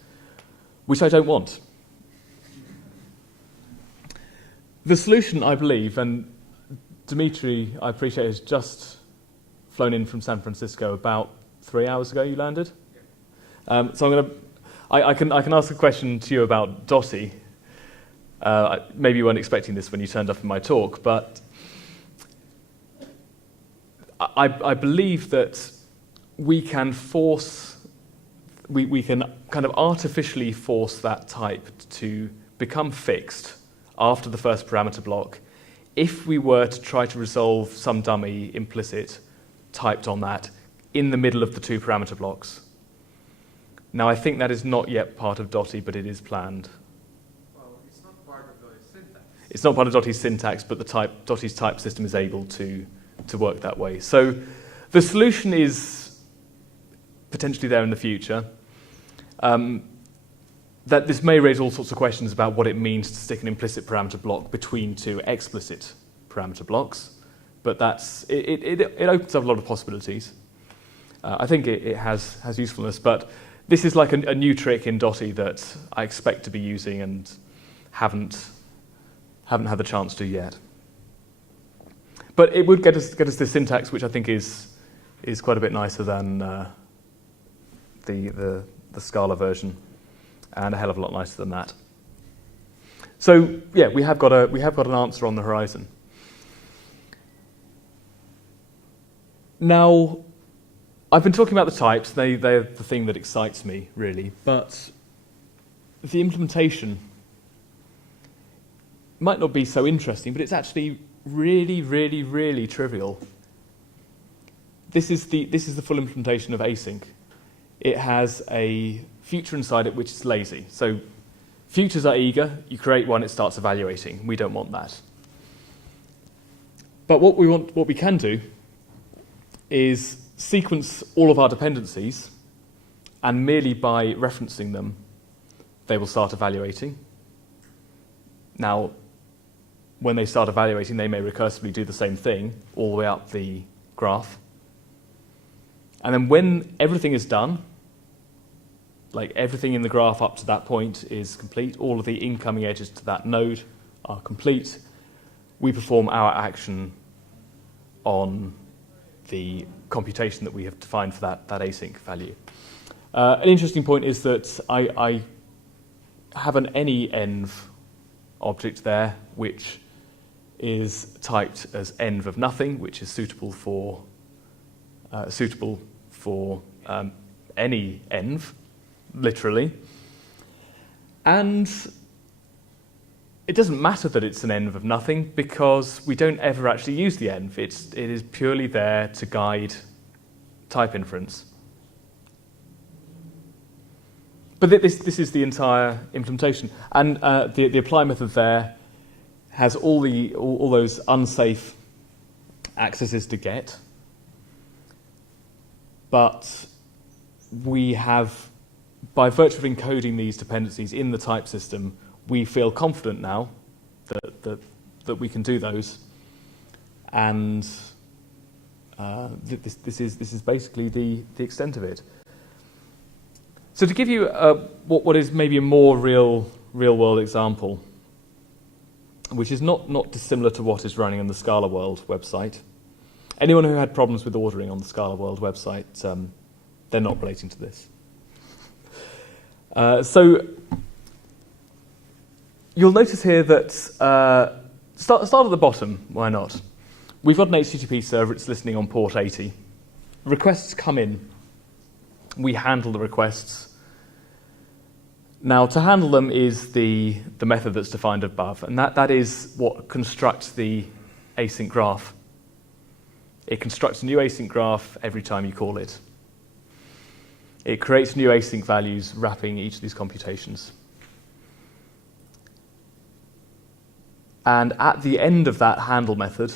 which I don't want. The solution, I believe, and Dimitri, I appreciate, has just flown in from San Francisco about 3 hours ago. You landed, so I can ask a question to you about Dotty. Maybe you weren't expecting this when you turned up in my talk, but I believe that we can we can kind of artificially force that type to become fixed after the first parameter block if we were to try to resolve some dummy implicit typed on that in the middle of the two parameter blocks. Now, I think that is not yet part of Dotty, but it is planned. Well, it's not part of the syntax. It's not part of Dotty's syntax, but Dotty's type system is able to work that way. So the solution is potentially there in the future. That this may raise all sorts of questions about what it means to stick an implicit parameter block between two explicit parameter blocks, but it opens up a lot of possibilities. I think it has usefulness, but this is like a new trick in Dotty that I expect to be using and haven't had the chance to yet. But it would get us this syntax, which I think is quite a bit nicer than the Scala version, and a hell of a lot nicer than that. So yeah, we have got an answer on the horizon. Now, I've been talking about the types. They're the thing that excites me, really. But the implementation might not be so interesting, but it's actually really, really, really trivial. This is the full implementation of async. It has a future inside it which is lazy. So futures are eager. You create one, it starts evaluating. We don't want that. But what we can do is sequence all of our dependencies, and merely by referencing them, they will start evaluating. Now, when they start evaluating, they may recursively do the same thing all the way up the graph. And then when everything is done, like everything in the graph up to that point is complete, all of the incoming edges to that node are complete, we perform our action on the computation that we have defined for that async value. An interesting point is that I have an any_env object there, which is typed as env of nothing, which is suitable for any env, literally. And it doesn't matter that it's an env of nothing, because we don't ever actually use the env. It is purely there to guide type inference. But this is the entire implementation, and the apply method there has all those unsafe accesses to get. But we have, by virtue of encoding these dependencies in the type system, we feel confident now that we can do those, and this is basically the extent of it. So to give you what is maybe a more real world example, which is not dissimilar to what is running on the Scala World website. Anyone who had problems with ordering on the Scala World website, they're not relating to this. So you'll notice here that start at the bottom. Why not? We've got an HTTP server. It's listening on port 80. Requests come in. We handle the requests. Now, to handle them is the method that's defined above, and that is what constructs the async graph. It constructs a new async graph every time you call it. It creates new async values wrapping each of these computations. And at the end of that handle method,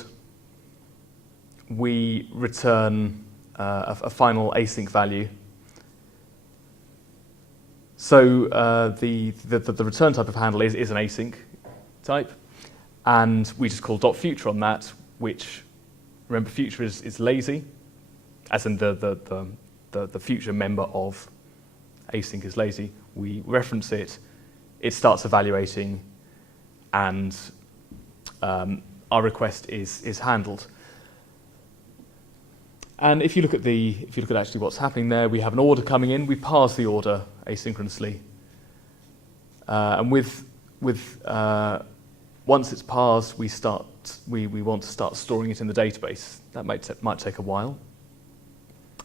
we return a final async value. So the return type of handle is an async type, and we just call .future on that, which, remember, future is lazy, as in the future member of async is lazy. We reference it, it starts evaluating, and our request is handled. And if you look at actually what's happening there, we have an order coming in. We parse the order asynchronously, and once it's parsed, we want to start storing it in the database. That might take a while.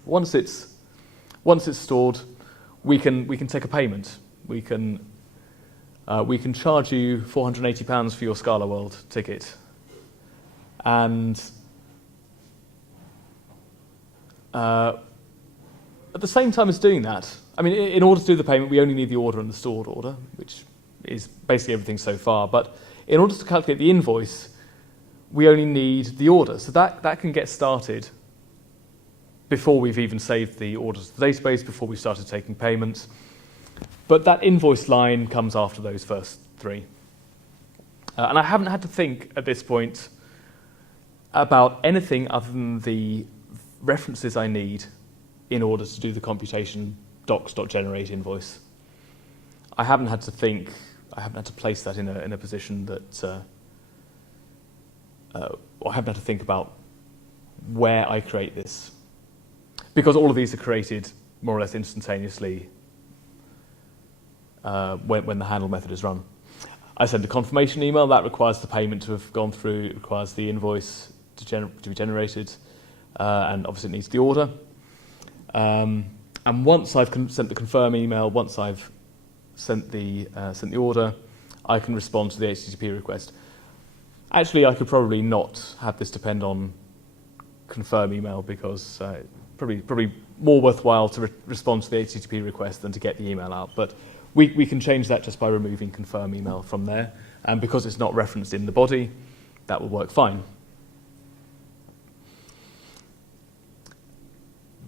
Once it's stored, we can take a payment. We can charge you £480 for your Scala World ticket, and at the same time as doing that, I mean, in order to do the payment, we only need the order and the stored order, which is basically everything so far. But in order to calculate the invoice, we only need the order. So that can get started before we've even saved the orders to the database, before we started taking payments. But that invoice line comes after those first three. And I haven't had to think at this point about anything other than the references I need in order to do the computation docs.generate invoice. I haven't had to place that in a position that, or I haven't had to think about where I create this, because all of these are created more or less instantaneously when the handle method is run. I send a confirmation email. That requires the payment to have gone through. It requires the invoice to be generated, and obviously it needs the order. And once I've sent the confirm email, once I've sent the order, I can respond to the HTTP request. Actually, I could probably not have this depend on confirm email, because probably more worthwhile to respond to the HTTP request than to get the email out. But we can change that just by removing confirm email from there. And because it's not referenced in the body, that will work fine.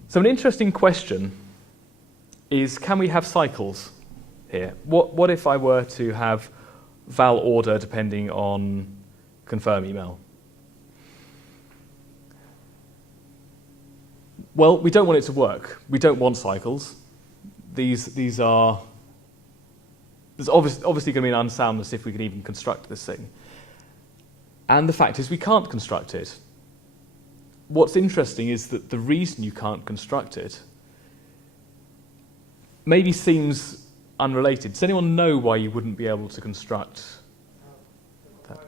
So an interesting question is, can we have cycles here? What if I were to have val order depending on confirm email? Well, we don't want it to work. We don't want cycles. There's obviously going to be an unsoundness if we can even construct this thing. And the fact is we can't construct it. What's interesting is that the reason you can't construct it maybe seems unrelated. Does anyone know why you wouldn't be able to construct that?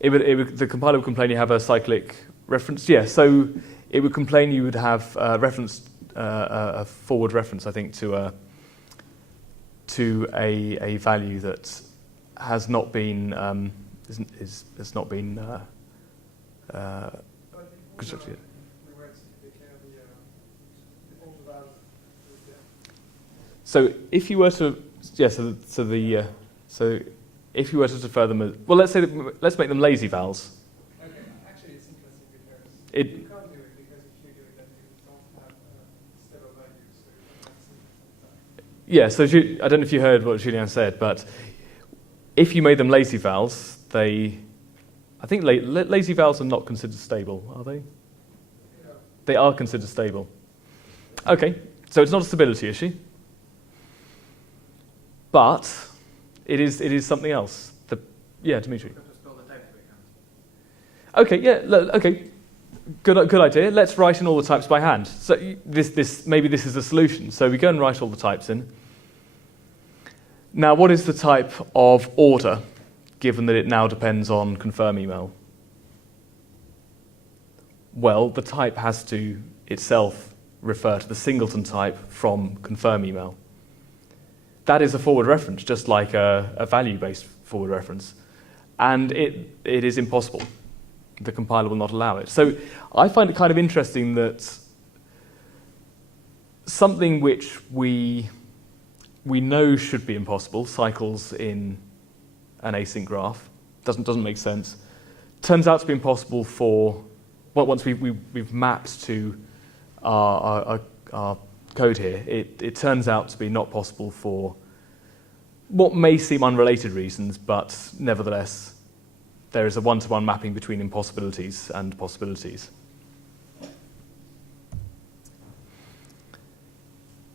The compiler would complain you have a cyclic reference. Yeah, so it would complain you would have a forward reference, I think, to a value that has not been constructed. So if you were to, so if you were to defer them, well, let's make them lazy vals. Okay. Actually, it's interesting because You can't do it, because if you do it, then you don't have stable values, so you don't have syntax. Yeah, so I don't know if you heard what Julien said, but if you made them lazy vals, I think lazy vals are not considered stable, are they? Yeah. They are considered stable. Okay, so it's not a stability issue, but it is something else. Yeah, Dimitri. You can just build a type to account. Okay, yeah, okay. Good idea. Let's write in all the types by hand. So maybe this is a solution. So we go and write all the types in. Now, what is the type of order, given that it now depends on confirm email? Well, the type has to itself refer to the singleton type from confirm email. That is a forward reference, just like a value-based forward reference. And it is impossible. The compiler will not allow it. So I find it kind of interesting that something which we know should be impossible, cycles in an async graph, doesn't make sense, turns out to be impossible for, well, once we've mapped to our code here, it turns out to be not possible for what may seem unrelated reasons, but nevertheless there is a one-to-one mapping between impossibilities and possibilities.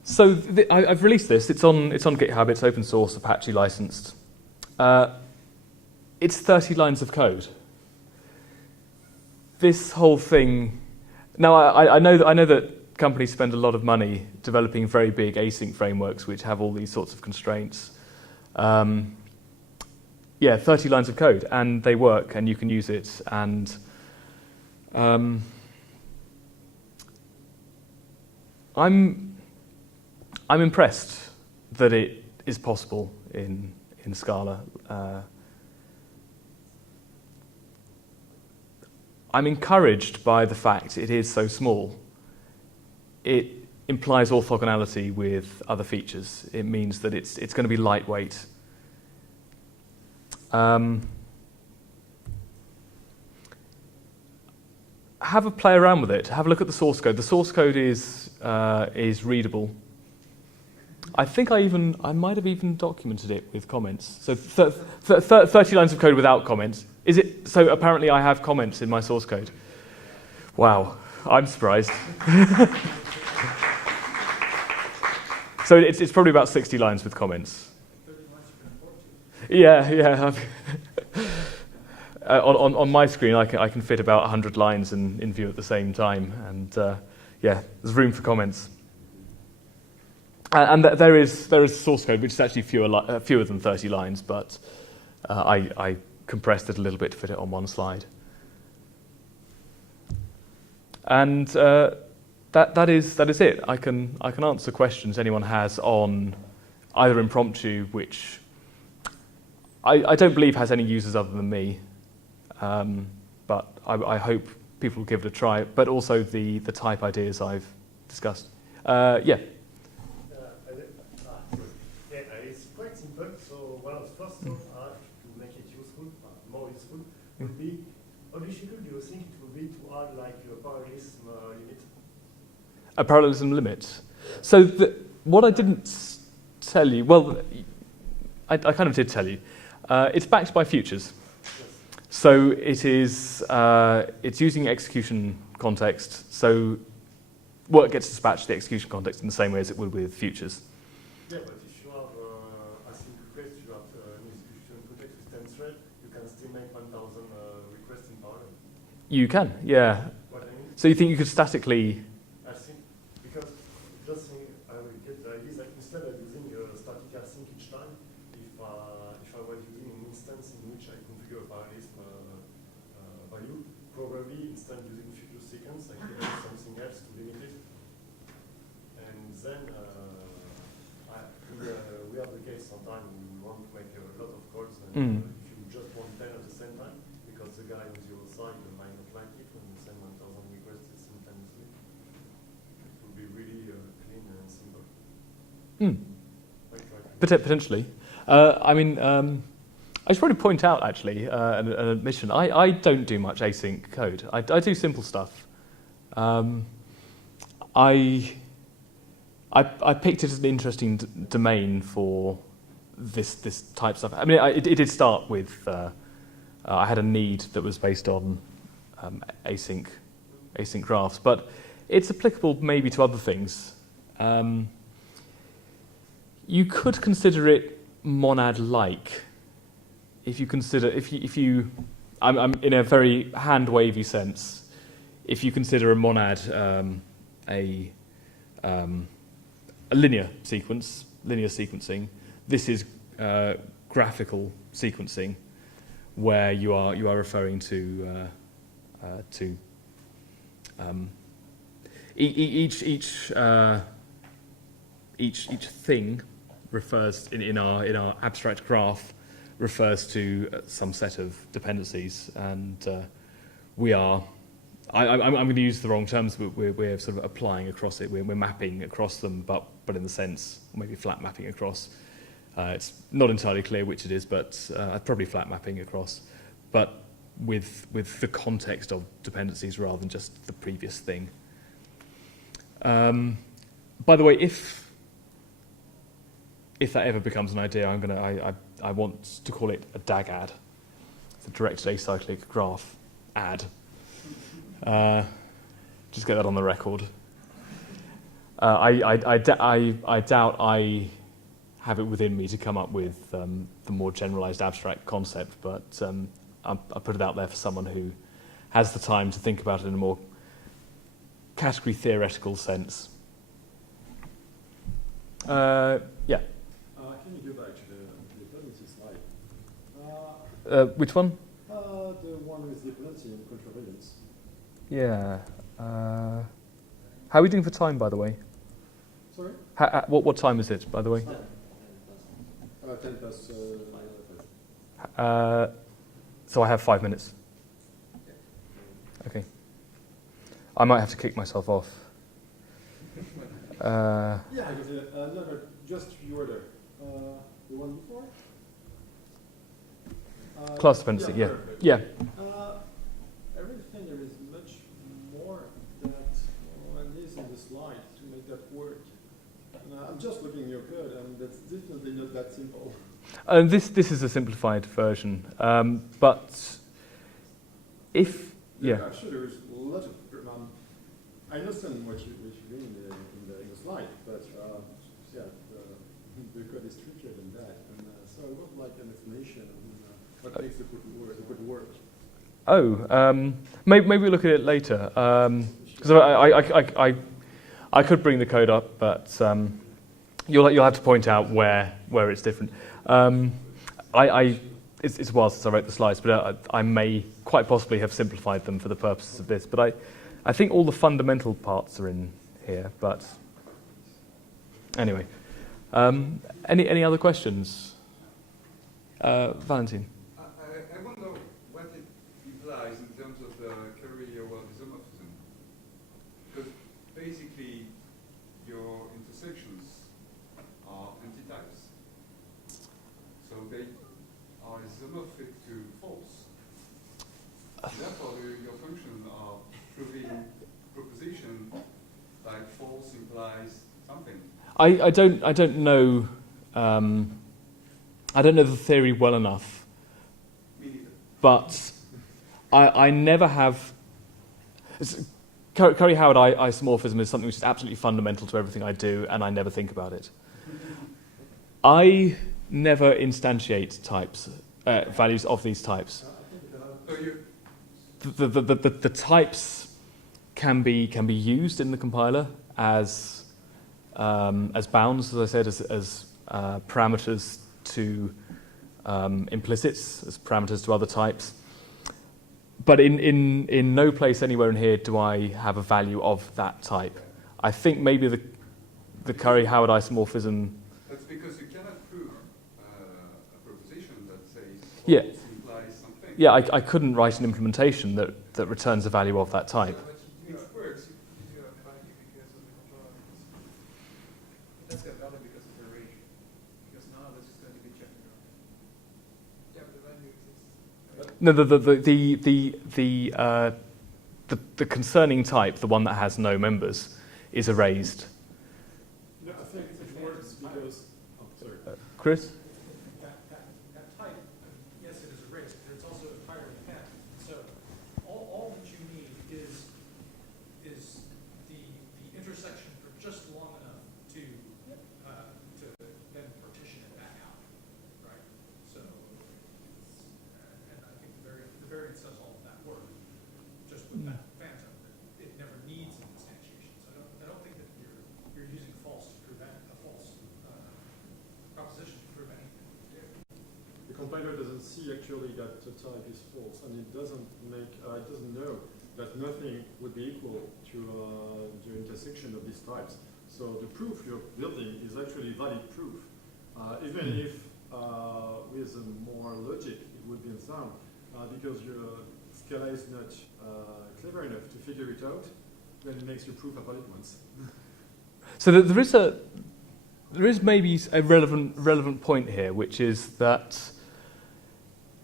So I've released this. It's on GitHub. It's open source, Apache licensed. It's 30 lines of code. This whole thing. Now I know that companies spend a lot of money developing very big async frameworks which have all these sorts of constraints. 30 lines of code, and they work, and you can use it. And I'm impressed that it is possible in Scala. I'm encouraged by the fact it is so small. It implies orthogonality with other features. It means that it's going to be lightweight. Have a play around with it. Have a look at the source code. The source code is readable. I think I might have even documented it with comments. So 30 lines of code without comments. Is it? So apparently I have comments in my source code. Wow, I'm surprised. So it's probably about 60 lines with comments. Yeah. On my screen, I can fit about 100 lines in view at the same time, and there's room for comments. And there is source code which is actually fewer than 30 lines, but I compressed it a little bit to fit it on one slide. And that is it. I can answer questions anyone has on either Impromptu, which I don't believe has any users other than me, but I hope people will give it a try. But also the type ideas I've discussed. It's quite simple. So one of the first thoughts to make it useful, more useful, would be how difficult do you think it would be to add like a parallelism limit? A parallelism limit. So what I didn't tell you, well, I kind of did tell you. It's backed by futures. Yes. So it's using execution context. So work gets dispatched to the execution context in the same way as it would with futures. Yeah, but if you have async request, you have an execution context with 10 threads, you can still make 1,000 requests in parallel. You can, yeah. What I mean? So you think you could statically? I think, because just think, I will get the idea that instead of using static async each time, if I was using an instance in which I configure a parallelism value, probably instead of using future sequence, I can use something else to limit it. And then we have the case sometimes we want to make a lot of calls, and if you just want 10 at the same time, because the guy on the other side might not like it when you send 1,000 requests simultaneously, it would be really clean and simple. Potentially. I should probably point out, actually, an admission. I don't do much async code. I do simple stuff. I picked it as an interesting domain for this type of stuff. I mean, it did start with I had a need that was based on async graphs, but it's applicable maybe to other things. You could consider it monad-like. If you, I'm in a very hand-wavy sense. If you consider a monad a linear sequencing, this is graphical sequencing, where you are referring to each thing refers in our abstract graph refers to some set of dependencies, and I'm going to use the wrong terms, but we're sort of applying across it. We're mapping across them, but in the sense, maybe flat mapping across. It's not entirely clear which it is, but probably flat mapping across, but with the context of dependencies rather than just the previous thing. By the way, if that ever becomes an idea, I want to call it a DAGAD. the directed acyclic graph ad. Just get that on the record. I doubt I have it within me to come up with the more generalized abstract concept, but I put it out there for someone who has the time to think about it in a more category theoretical sense. Yeah. Can you go back to the dependency slide? Which one? The one with dependency and contravariance. Yeah. How are we doing for time, by the way? Sorry? What time is it, by the way? 10 past 5. So I have 5 minutes. Okay. I might have to kick myself off. Yeah, no, just reorder. The one before? Class dependency, yeah. Perfect. Yeah. Everything there is much more that one is in the slide to make that work. And I'm just looking at your code, and that's definitely not that simple. This is a simplified version, but if I'm sure there is a lot of. I understand what you mean in the slide, but yeah, the code is trickier than that, and so I would like an explanation on what makes the code work. Oh, maybe we'll look at it later. Because I could bring the code up, but you'll have to point out where it's different. It's a while since I wrote the slides, but I may quite possibly have simplified them for the purposes of this. But I think all the fundamental parts are in here. But anyway, any other questions? Valentin. I wonder what it implies in terms of the Carrier-Howard isomorphism. Because basically, your intersections are antitypes. So they are isomorphic to false. Therefore, your functions are proving proposition like false implies something. I don't know. I don't know the theory well enough. Me neither. But I never have. Curry-Howard isomorphism is something which is absolutely fundamental to everything I do, and I never think about it. I never instantiate types, values of these types. So you, The types can be used in the compiler as bounds, as I said, as parameters to implicits, as parameters to other types. But in no place anywhere in here do I have a value of that type. I think maybe the Curry-Howard isomorphism. that's because you cannot prove a proposition that says false Yeah. implies something. Yeah, I couldn't write an implementation that returns a value of that type. It works. You do have value because of the contravariance. It does get value because of the range. Because none of this is going to be checked around. Yeah, but the value exists. No, the concerning type, the one that has no members, is erased. No, I think it works because. Oh, sorry. Chris? That type, yes, it is erased, but it's also entirely path. So all that you need is the intersection for just long enough to then partition it back out, right? So, and I think the variance does all of that work, just with that phantom. It never needs an instantiation. So I don't think that you're using false to prove a false proposition to prove anything. The compiler doesn't see actually that the type is false, and it doesn't know that nothing would be equal to the intersection of these types. So the proof you're building is actually valid proof, even if with more logic it would be unsound, because your Scala is not clever enough to figure it out. Then it makes your proof a valid ones. So there is maybe a relevant point here, which is that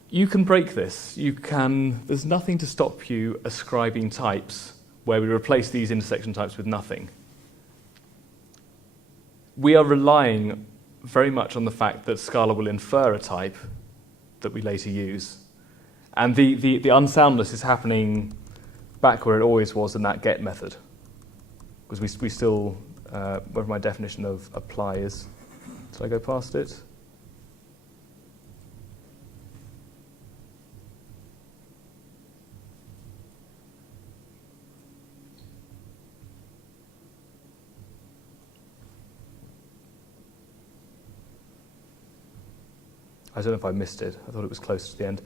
you can break this. There's nothing to stop you ascribing types where we replace these intersection types with nothing. We are relying very much on the fact that Scala will infer a type that we later use. And the unsoundness is happening back where it always was in that get method. Because we still, whatever my definition of apply is. Did I go past it? I don't know if I missed it. I thought it was close to the end.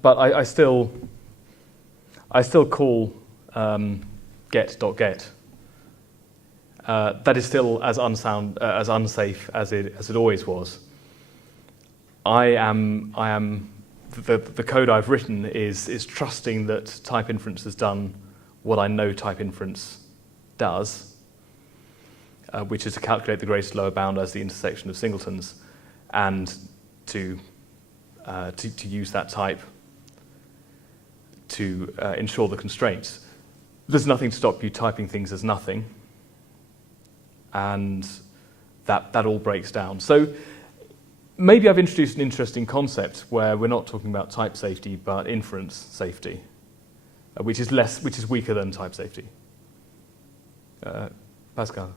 But I still call get.get. That is still as unsafe as it always was. The code I've written is trusting that type inference has done what I know type inference does, which is to calculate the greatest lower bound as the intersection of singletons, and to use that type to ensure the constraints. There's nothing to stop you typing things as nothing, and that all breaks down. So maybe I've introduced an interesting concept where we're not talking about type safety, but inference safety, which is weaker than type safety. Pascal.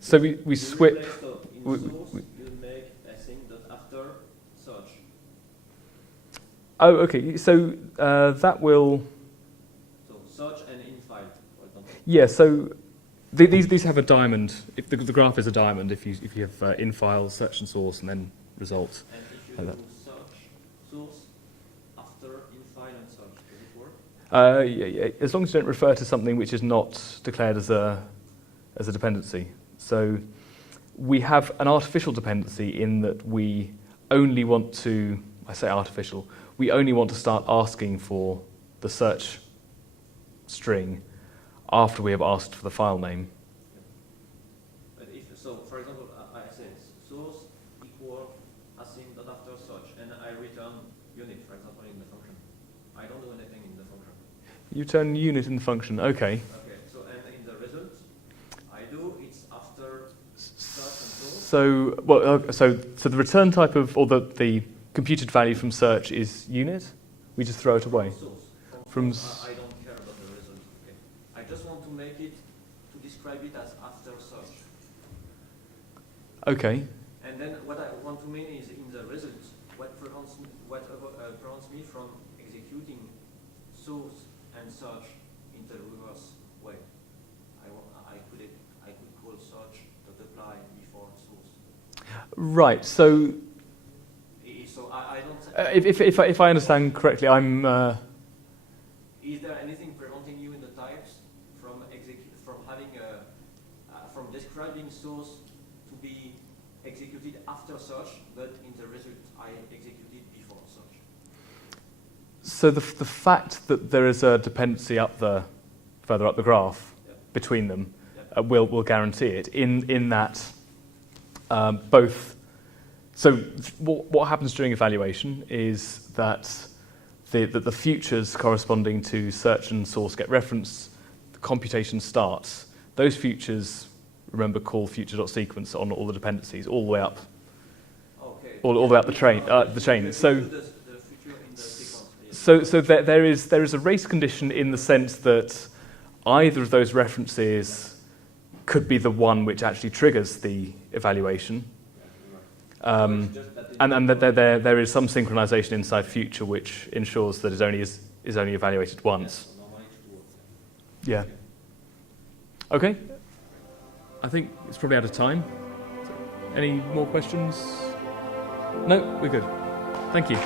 So we swip. In source, you make async after search. Oh, okay. So that will. So search and in file, for example. Yeah. So these have a diamond. If the graph is a diamond, if you have in file, search and source, and then results. And if you like do search source after in file and search, does it work? Yeah. As long as you don't refer to something which is not declared as a dependency. So we have an artificial dependency in that we only want to, I say artificial, we only want to start asking for the search string after we have asked for the file name. But so, for example, I say source equal async.after search, and I return unit, for example, in the function. I don't do anything in the function. You turn unit in the function, okay. Okay, so and in the result, I do it's after search and source. So, well, so the return type of, or the computed value from search is unit. We just throw it away. Source. From I don't care about the result. Okay. I just want to make it to describe it as after search. Okay. And then what I want to mean is in the result, what prevents me from executing source and search in the reverse way. I could call search .apply before source. Right. So So I don't. if I understand correctly, I'm. Is there anything preventing you in the types from having from describing source to be executed after search, but in the result I executed before search? So the fact that there is a dependency further up the graph between them will guarantee it in that both. So what happens during evaluation is that the futures corresponding to search and source get referenced, the computation starts. Those futures, remember, call future.sequence on all the dependencies all the way up. Okay. All the way up the chain. So The future in the sequence. So there is a race condition in the sense that either of those references could be the one which actually triggers the evaluation, and that there is some synchronization inside future which ensures that it is only evaluated once. Yeah. Okay. I think it's probably out of time. Any more questions? No, we're good. Thank you.